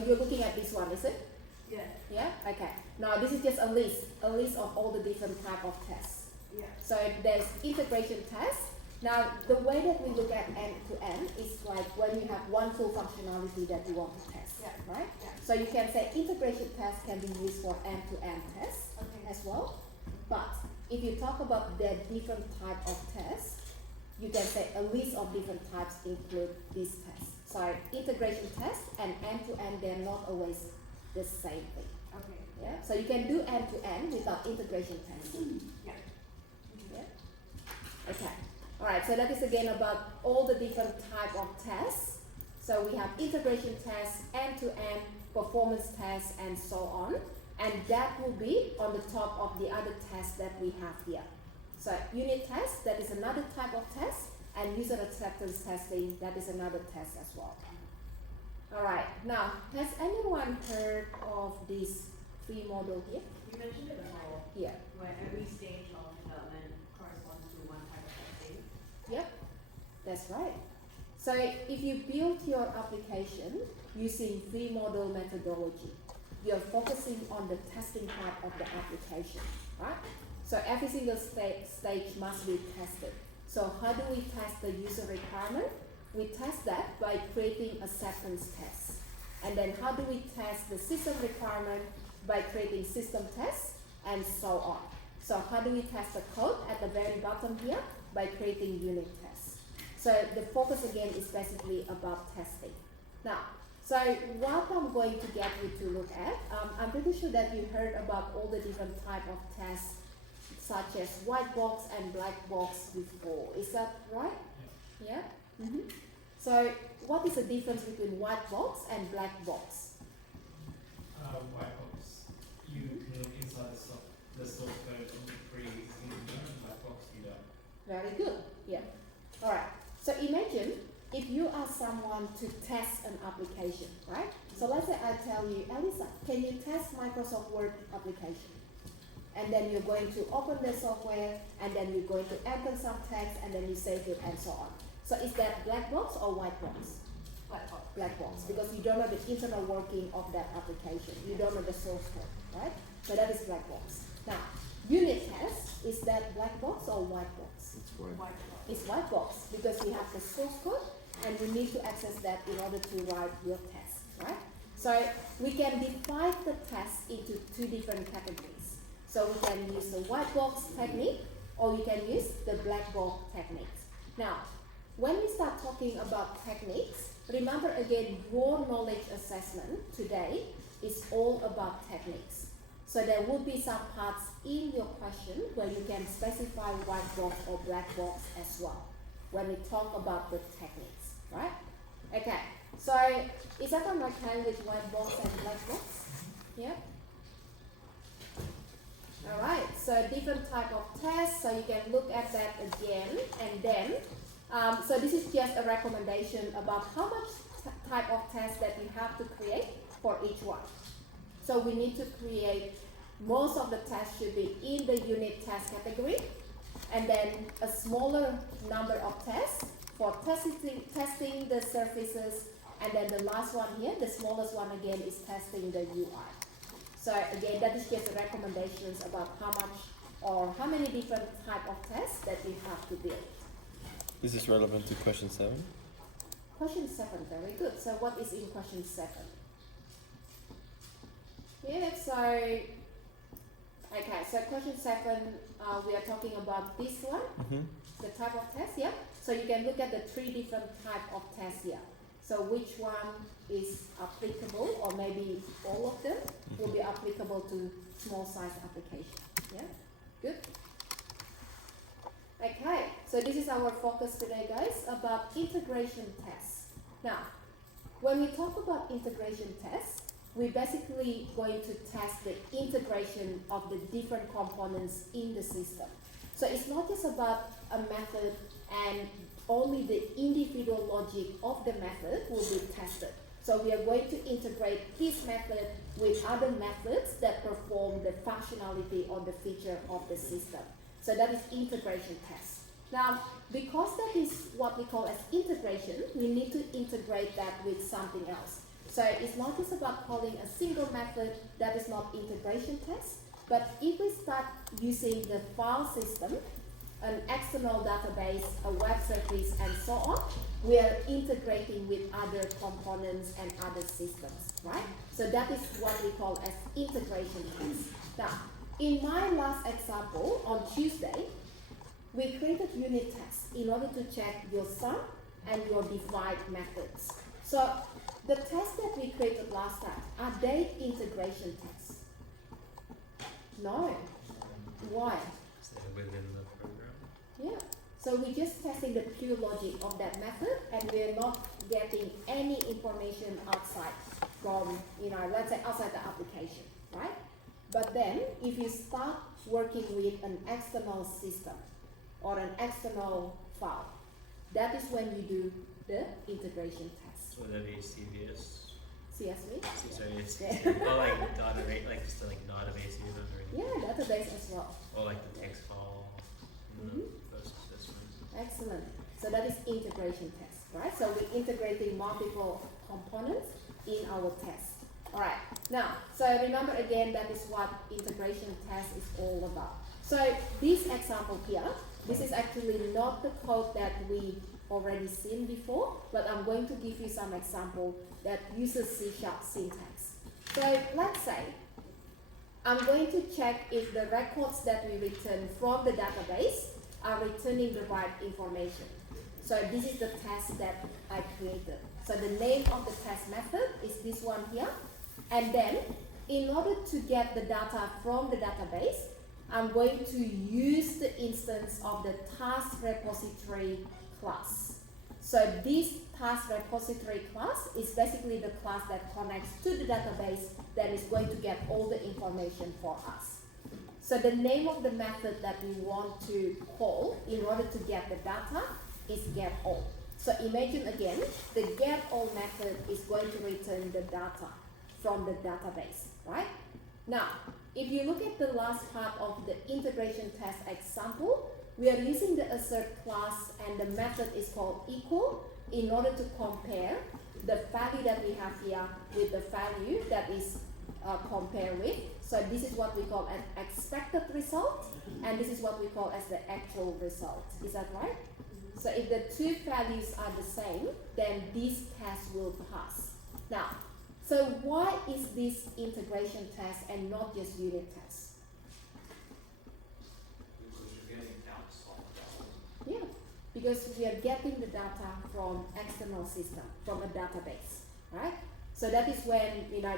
You're looking at this one, is it? Yeah, Yeah. Okay. Now this is just a list of all the different type of tests. yeah. So there's integration tests. Now the way that we look at end-to-end is like when you have one full functionality that you want to test, Yeah. right? Yeah. So you can say integration tests can be used for end-to-end tests Okay. as well. But if you talk about the different type of tests, you can say a list of different types include these tests. So integration tests and end-to-end, they're not always the same thing. Okay. Yeah. So you can do end-to-end without integration tests. Yeah. Yeah. Okay. All right. So that is again about all the different type of tests. So we have integration tests, end-to-end, performance tests, and so on. And that will be on the top of the other tests that we have here. So unit test, that is another type of test, and user acceptance testing, that is another test as well. All right. Now, has anyone heard of this free model here? You mentioned it before, Here. where every stage of development corresponds to one type of testing. Yep, that's right. So if you build your application using free model methodology, you're focusing on the testing part of the application, right? So every single stage must be tested. So how do we test the user requirement? We test that by creating acceptance tests. And then how do we test the system requirement? By creating system tests and so on. So how do we test the code at the very bottom here? By creating unit tests. So the focus again is basically about testing. Now, so what I'm going to get you to look at, I'm pretty sure that you heard about all the different type of tests such as white box and black box before. Is that right? Yeah? Mm-hmm. So what is the difference between white box and black box? White box, you can look inside the source code on the pre-existing environment. Black box, you don't. Very good. Yeah. All right. So imagine if you are someone to test an application, right? So let's say I tell you, Elisa, can you test Microsoft Word application? And then you're going to open the software, and then you're going to enter some text, and then you save it, and so on. So is that black box or white box? Black box. Black box, because you don't know the internal working of that application. You don't know the source code, right? So that is black box. Now, unit test, is that black box or white box? It's right. White box. It's white box because you have the source code and you need to access that in order to write your test, right? So we can divide the test into two different categories. So we can use the white box technique or we can use the black box techniques. Now, when we start talking about techniques, remember again, your knowledge assessment today is all about techniques. So there will be some parts in your question where you can specify white box or black box as well when we talk about the techniques, right? Okay, so is that on okay with white box and black box? Yeah? Alright, so different type of tests, so you can look at that again, and then, so this is just a recommendation about how much type of tests that you have to create for each one. So we need to create, most of the tests should be in the unit test category, and then a smaller number of tests for testing the surfaces, and then the last one here, the smallest one again, is testing the UI. So again, that is just recommendations about how much or how many different type of tests that you have to build. Is this relevant to question 7? Question 7, very good. So what is in question 7? Yeah, so, okay, so question 7, we are talking about this one, Mm-hmm. the type of test, yeah? So you can look at the 3 different type of tests here. So which one is applicable, or maybe all of them will be applicable to small size application. Yeah, good. Okay, so this is our focus today, guys, about integration tests. Now, when we talk about integration tests, we're basically going to test the integration of the different components in the system. So it's not just about a method and only the individual logic of the method will be tested. So we are going to integrate this method with other methods that perform the functionality or the feature of the system. So that is integration test. Now, because that is what we call as integration, we need to integrate that with something else. So it's not just about calling a single method, that is not integration test. But if we start using the file system, an external database, a web service, and so on, we are integrating with other components and other systems, right? So that is what we call as integration tests. Now, in my last example, on Tuesday, we created unit tests in order to check your sum and your divide methods. So the tests that we created last time, are they integration tests? No. Why? Within the program. Yeah. So we're just testing the pure logic of that method, and we're not getting any information outside from, let's say outside the application, right? But then, if you start working with an external system or an external file, that is when you do the integration test. Would that be CVS? CSV? Sorry, Yeah. or like database, like just like database even, or Yeah, database as well. or like the text file in Mhm. the first assessment. Excellent. So that is integration test, right? So we're integrating multiple components in our test. All right. Now, so remember again, that is what integration test is all about. So this example here, this is actually not the code that we already seen before, but I'm going to give you some example that uses C# syntax. So let's say I'm going to check if the records that we return from the database are returning the right information. So this is the test that I created. So the name of the test method is this one here. And then, in order to get the data from the database, I'm going to use the instance of the task repository class. So this task repository class is basically the class that connects to the database that is going to get all the information for us. So the name of the method that we want to call in order to get the data is getAll. So imagine again, the getAll method is going to return the data from the database, right? Now, if you look at the last part of the integration test example, we are using the assert class and the method is called equal in order to compare the value that we have here with the value that is compared with. So this is what we call an expected result, and this is what we call as the actual result. Is that right? So if the two values are the same, then this test will pass. Now, so why is this integration test and not just unit tests? Because you're getting counts on the Yeah, because we are getting the data from external system, from a database, right? So that is when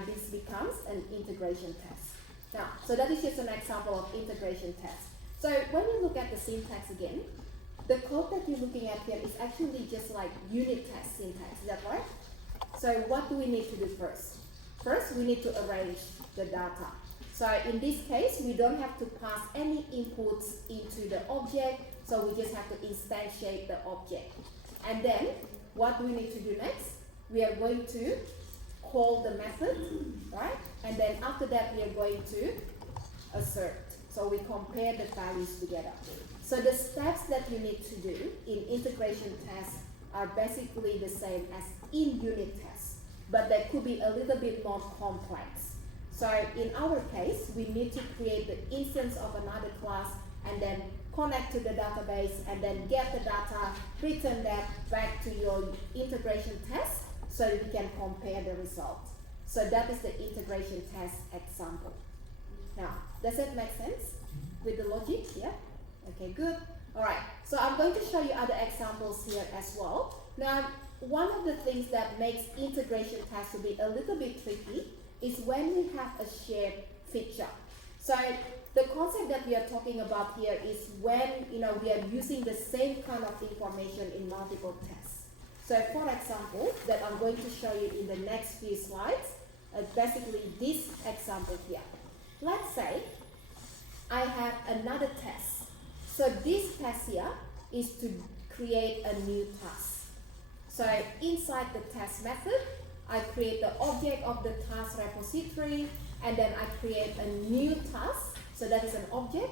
this becomes an integration test. Now, so that is just an example of integration test. So when you look at the syntax again, the code that you're looking at here is actually just like unit test syntax. Is that right? So what do we need to do first? First, we need to arrange the data. So in this case, we don't have to pass any inputs into the object, so we just have to instantiate the object. And then, what do we need to do next? We are going to call the method, right? And then after that, we are going to assert. So we compare the values together. So the steps that you need to do in integration tests are basically the same as in unit tests, but they could be a little bit more complex. So in our case, we need to create the instance of another class and then connect to the database and then get the data, return that back to your integration test so we can compare the results. So that is the integration test example. Now, does that make sense with the logic? Yeah? Okay, good. All right, so I'm going to show you other examples here as well. Now, one of the things that makes integration tests to be a little bit tricky is when we have a shared feature. So the concept that we are talking about here is when we are using the same kind of information in multiple tests. So for example, that I'm going to show you in the next few slides, basically this example here. Let's say I have another test. So this test here is to create a new task. So inside the test method, I create the object of the task repository, and then I create a new task. So that is an object.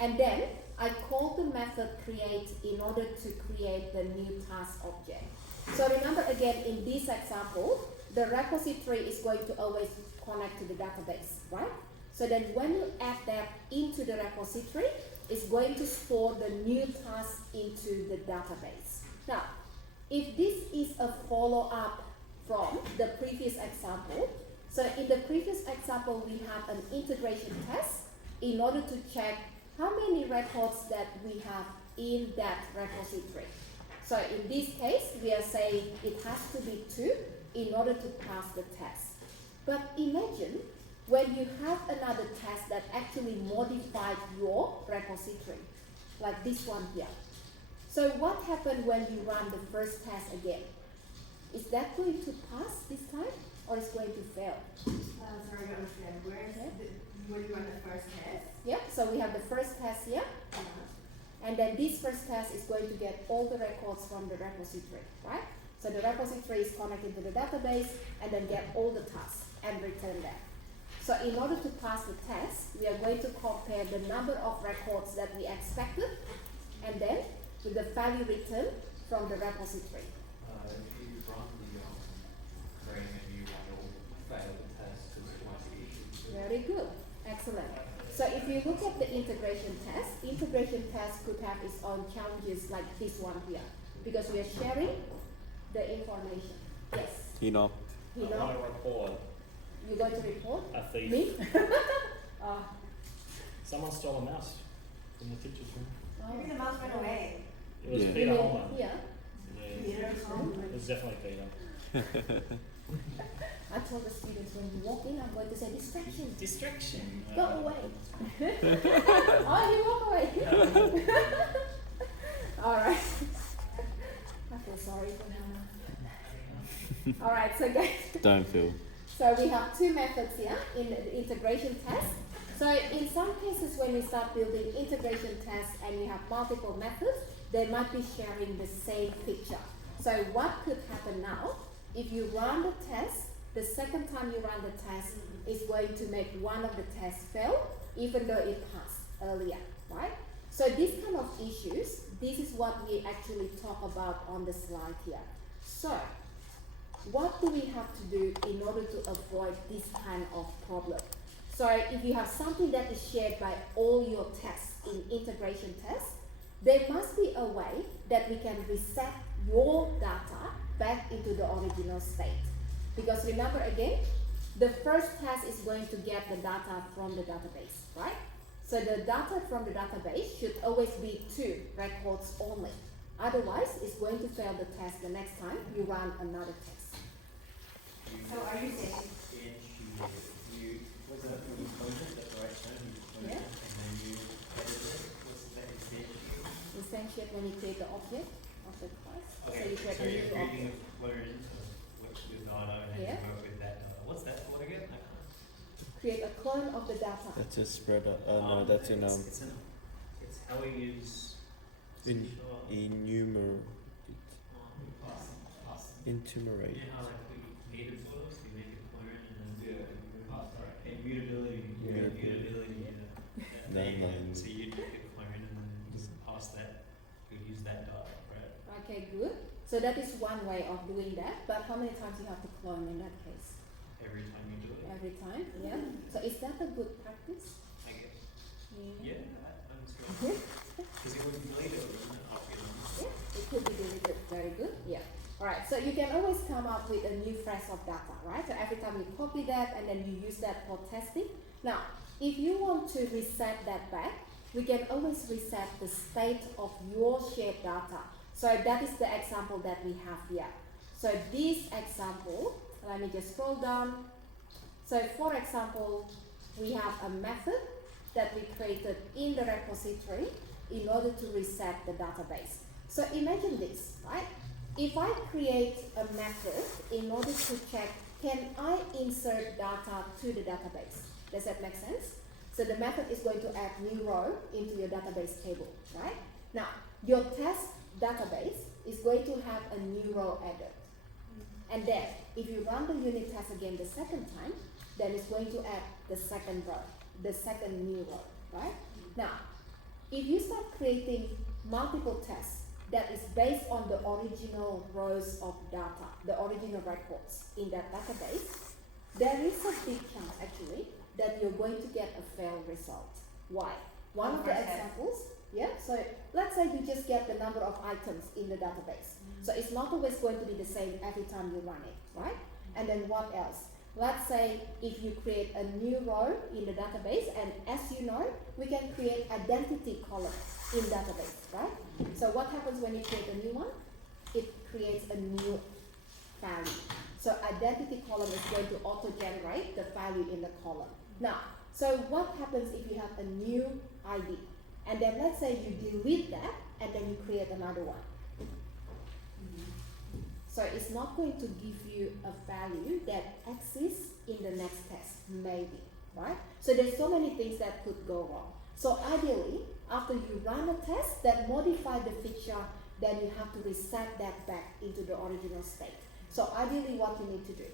And then I call the method create in order to create the new task object. So remember again, in this example, the repository is going to always connect to the database, right? So then when you add that into the repository, it's going to store the new task into the database. Now, if this is a follow-up from the previous example, so in the previous example, we have an integration test in order to check how many records that we have in that repository. So in this case, we are saying it has to be 2 in order to pass the test. But imagine when you have another test that actually modified your repository, like this one here. So what happened when you run the first test again? Is that going to pass this time, or is going to fail? Sorry, I don't understand. Where is when you run the first test? Yeah, so we have the first test here, and then this first test is going to get all the records from the repository, right? So the repository is connected to the database and then get all the tasks and return them. So in order to pass the test, we are going to compare the number of records that we expected and then with the value returned from the repository. If you run the frame and you will fail the test because it might be issues. Very good, excellent. So if you look at the integration test could have its own challenges like this one here, because we are sharing the information. Yes. You know. You I know, want to report you're going to report a thief. me? Someone stole a mouse from the teacher's room. Maybe the mouse went away. It was Yeah. Peter Homer. Yeah. Yeah, Peter's home. it was definitely Peter. I told the students when you walk in, I'm going to say distraction. Distraction. Go away. Oh, you walk away. All right. I feel sorry for Hannah. All right, so guys. Don't feel. So we have 2 methods here in the integration test. So in some cases when we start building integration tests and you have multiple methods, they might be sharing the same picture. So what could happen now, if you run the test, the second time you run the test is going to make one of the tests fail, even though it passed earlier, right? So these kind of issues, this is what we actually talk about on the slide here. So what do we have to do in order to avoid this kind of problem? So if you have something that is shared by all your tests in integration tests, there must be a way that we can reset your data back into the original state. Because remember again, the first test is going to get the data from the database, right? So the data from the database should always be 2 records only. Otherwise, it's going to fail the test the next time you run another test. So are you saying? Was that when you close it, that's the right term, you close Yeah. it, and then you edit it, what's that instantiate? Instantiate when you create the object of the class. So Okay, you create so a you're new creating object. a clone of with data and then Yeah. you work with that data. What's that called again? I can't. Create a clone of the data. That's a spreader. No, that's in It's how we use. in enumerate. Pass. Enumerate. You know how like we native photos, we make a clone and then Pass, alright. immutability. No, no. So you make a clone and then just pass that, you use that data, right? Okay, good. So that is one way of doing that. But how many times you have to clone in that case? Every time you do it. Every time? Yeah. So is that a good practice? I guess. Yeah. Yeah, I'm just going. Because it would delete it, wouldn't it, after you Yeah, it could be deleted. Very good. Yeah. Alright, so you can always come up with a new fresh of data, right? So every time you copy that and then you use that for testing. Now, if you want to reset that back, we can always reset the state of your shared data So that is the example that we have here. So this example, let me just scroll down. So for example, we have a method that we created in the repository in order to reset the database. So imagine this, right? If I create a method in order to check, can I insert data to the database? Does that make sense? So the method is going to add new row into your database table, right? Now, your test database is going to have a new row added. And then, if you run the unit test again the second time, then it's going to add the second row, the second new row, right? Now, if you start creating multiple tests that is based on the original rows of data, the original records in that database, there is a big chance actually that you're going to get a failed result. Why? One of the examples, yeah, so let's say you just get the number of items in the database. So it's not always going to be the same every time you run it, right? And then what else? Let's say if you create a new row in the database, and as you know, we can create identity columns in database, right? So what happens when you create a new one? It creates a new value. So identity column is going to auto-generate the value in the column. Now, so what happens if you have a new ID? And then let's say you delete that, and then you create another one. So it's not going to give you a value that exists in the next test, maybe, right? So there's so many things that could go wrong. So ideally, after you run a test that modify the feature, then you have to reset that back into the original state. So ideally what you need to do,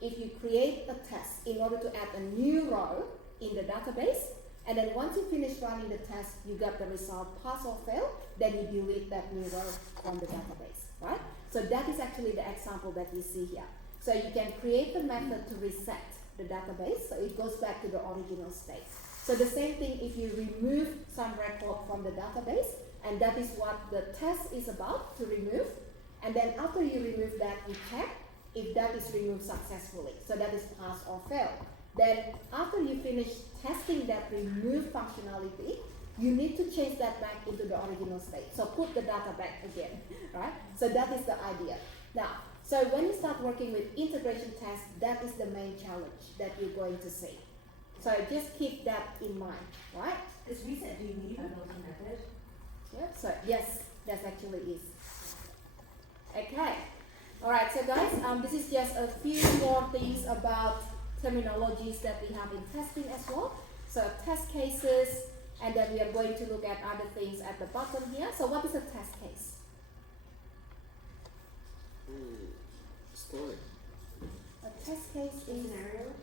if you create a test in order to add a new row in the database, and then once you finish running the test, you got the result pass or fail, then you delete that new row from the database, right? So that is actually the example that you see here. So you can create the method to reset the database, so it goes back to the original state. So the same thing if you remove some record from the database, and that is what the test is about, to remove. And then after you remove that, you check if that is removed successfully. So that is pass or fail. Then after you finish testing that remove functionality, you need to change that back into the original state. So put the data back again, right? So that is the idea. Now, so when you start working with integration tests, that is the main challenge that you're going to see. So just keep that in mind, right? Is reset, do you need a built-in method? Yeah, so yes, that actually is. Okay. Alright, so guys, this is just a few more things about terminologies that we have in testing as well. So test cases, and then we are going to look at other things at the bottom here. So what is a test case? Story. A test case is Scenario?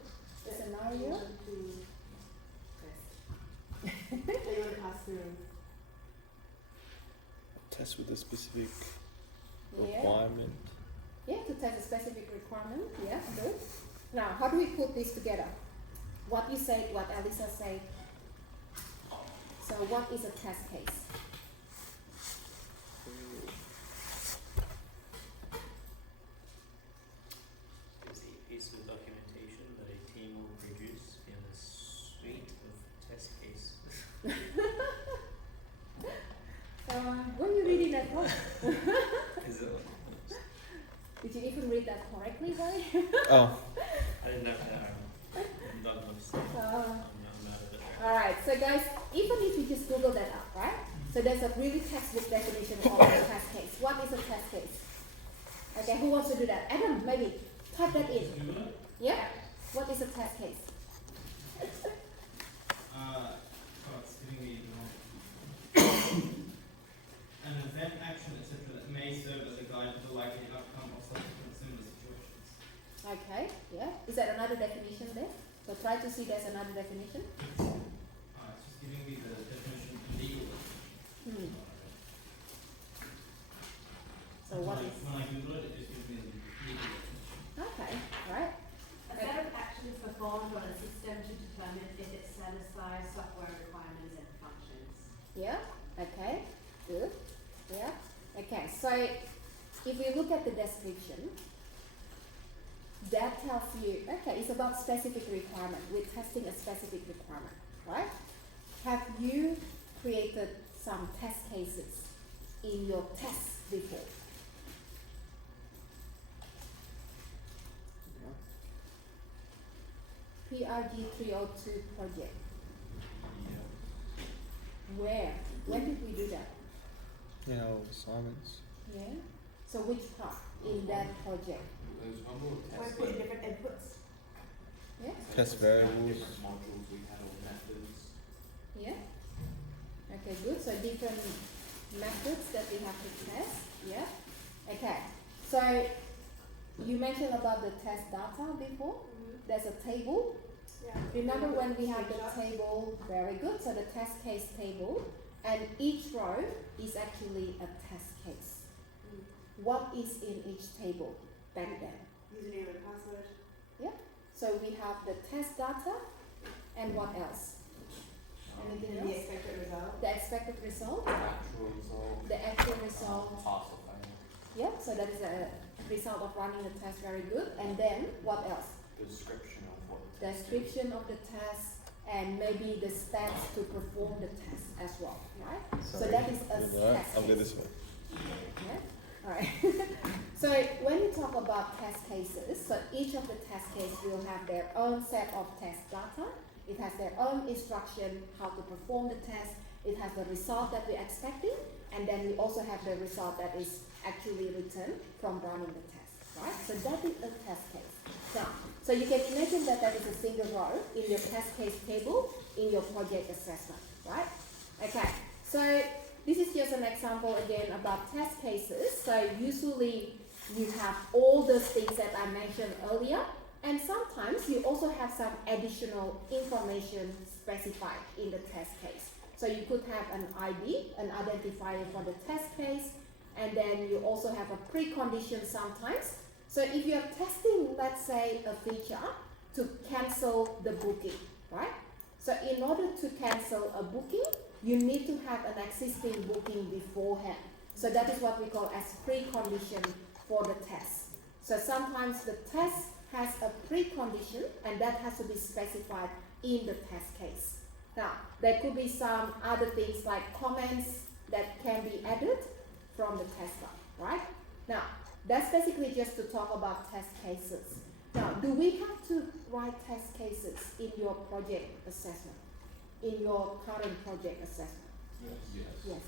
a scenario. You want to pass through. Test with a specific Yeah. requirement. Yeah, to test a specific requirement. Yeah, good. Now, how do we put this together? What you said, what Elisa said. So what is a test case? Is a piece of documentation that a team will produce in a suite of test cases. Were you reading that wrong? Is it? Did you even read that correctly, Barry? Oh, I didn't know. I'm not going to say. I'm out of it. Alright, so guys, even if you just Google that up, right? So there's a really textbook definition of a test case. What is a test case? Okay, who wants to do that? Adam, maybe type that in. Yeah? What is a test case? It's giving me an event, action, etc. that may serve as a guide to the likely outcome of subsequent similar situations. Okay, yeah. Is there another definition there? So try to see there's another definition. It's just giving me the definition legal. So what is? When I Google it, it just gives me the legal definition. Okay, right. A set of actions performed on a system to determine if it satisfies software requirements and functions. Yeah, okay, good. Yeah, okay, so if we look at the description, that tells you, okay, it's about specific requirement. We're testing a specific requirement, right? Have you created some test cases in your test before? PRG 302 project. Where? When did we do that? In our assignments. Yeah. So which part in that project? There's one more We're testing. putting different inputs. Yeah. Test variables. Different modules we had or methods. Yeah. Okay, good. So different methods that we have to test. Yeah. Okay. So you mentioned about the test data before. There's a table. Yeah. Remember when we have the Screenshot. table? Very good. So the test case table, and each row is actually a test case. What is in each table back then? Username and password. So we have the test data, and what else? Anything And the else? expected result. The expected result, Actual result. the actual result. Pass or fail. Yeah, so that is a result of running the test. Very good. And then what else? The description of what the test is. Description of the test, and maybe the steps to perform the test as well, right? So that is a test I'll get case. this one. Yeah? Alright. So when you talk about test cases, so each of the test cases will have their own set of test data. It has their own instruction how to perform the test. It has the result that we're expecting, and then we also have the result that is actually returned from running the test, right? So that is a test case. Now, so you can imagine that that is a single row in your test case table in your project assessment, right? Okay, so this is just an example again about test cases. So usually you have all those things that I mentioned earlier, and sometimes you also have some additional information specified in the test case. So you could have an ID, an identifier for the test case, and then you also have a precondition sometimes. So if you're testing, let's say, a feature to cancel the booking, right? So in order to cancel a booking, you need to have an existing booking beforehand. So that is what we call as precondition for the test. So sometimes the test has a precondition, and that has to be specified in the test case. Now, there could be some other things like comments that can be added from the tester, right? Now, that's basically just to talk about test cases. Now, do we have to write test cases in your project assessment? In your current project assessment? Yes. Yes.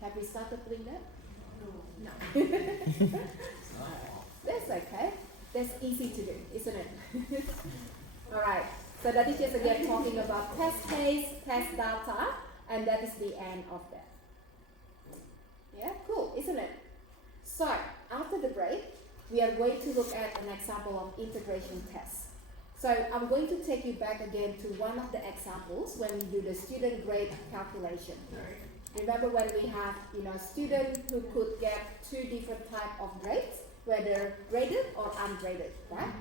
Have we started doing that? No. No. That's okay. That's easy to do, isn't it? Alright, so that is just again talking about test case, test data, and that is the end of that. Yeah, cool, isn't it? So, after the break, we are going to look at an example of integration tests. So, I'm going to take you back again to one of the examples when we do the student grade calculation. Remember when we have, students who could get two different types of grades, whether graded or ungraded, right?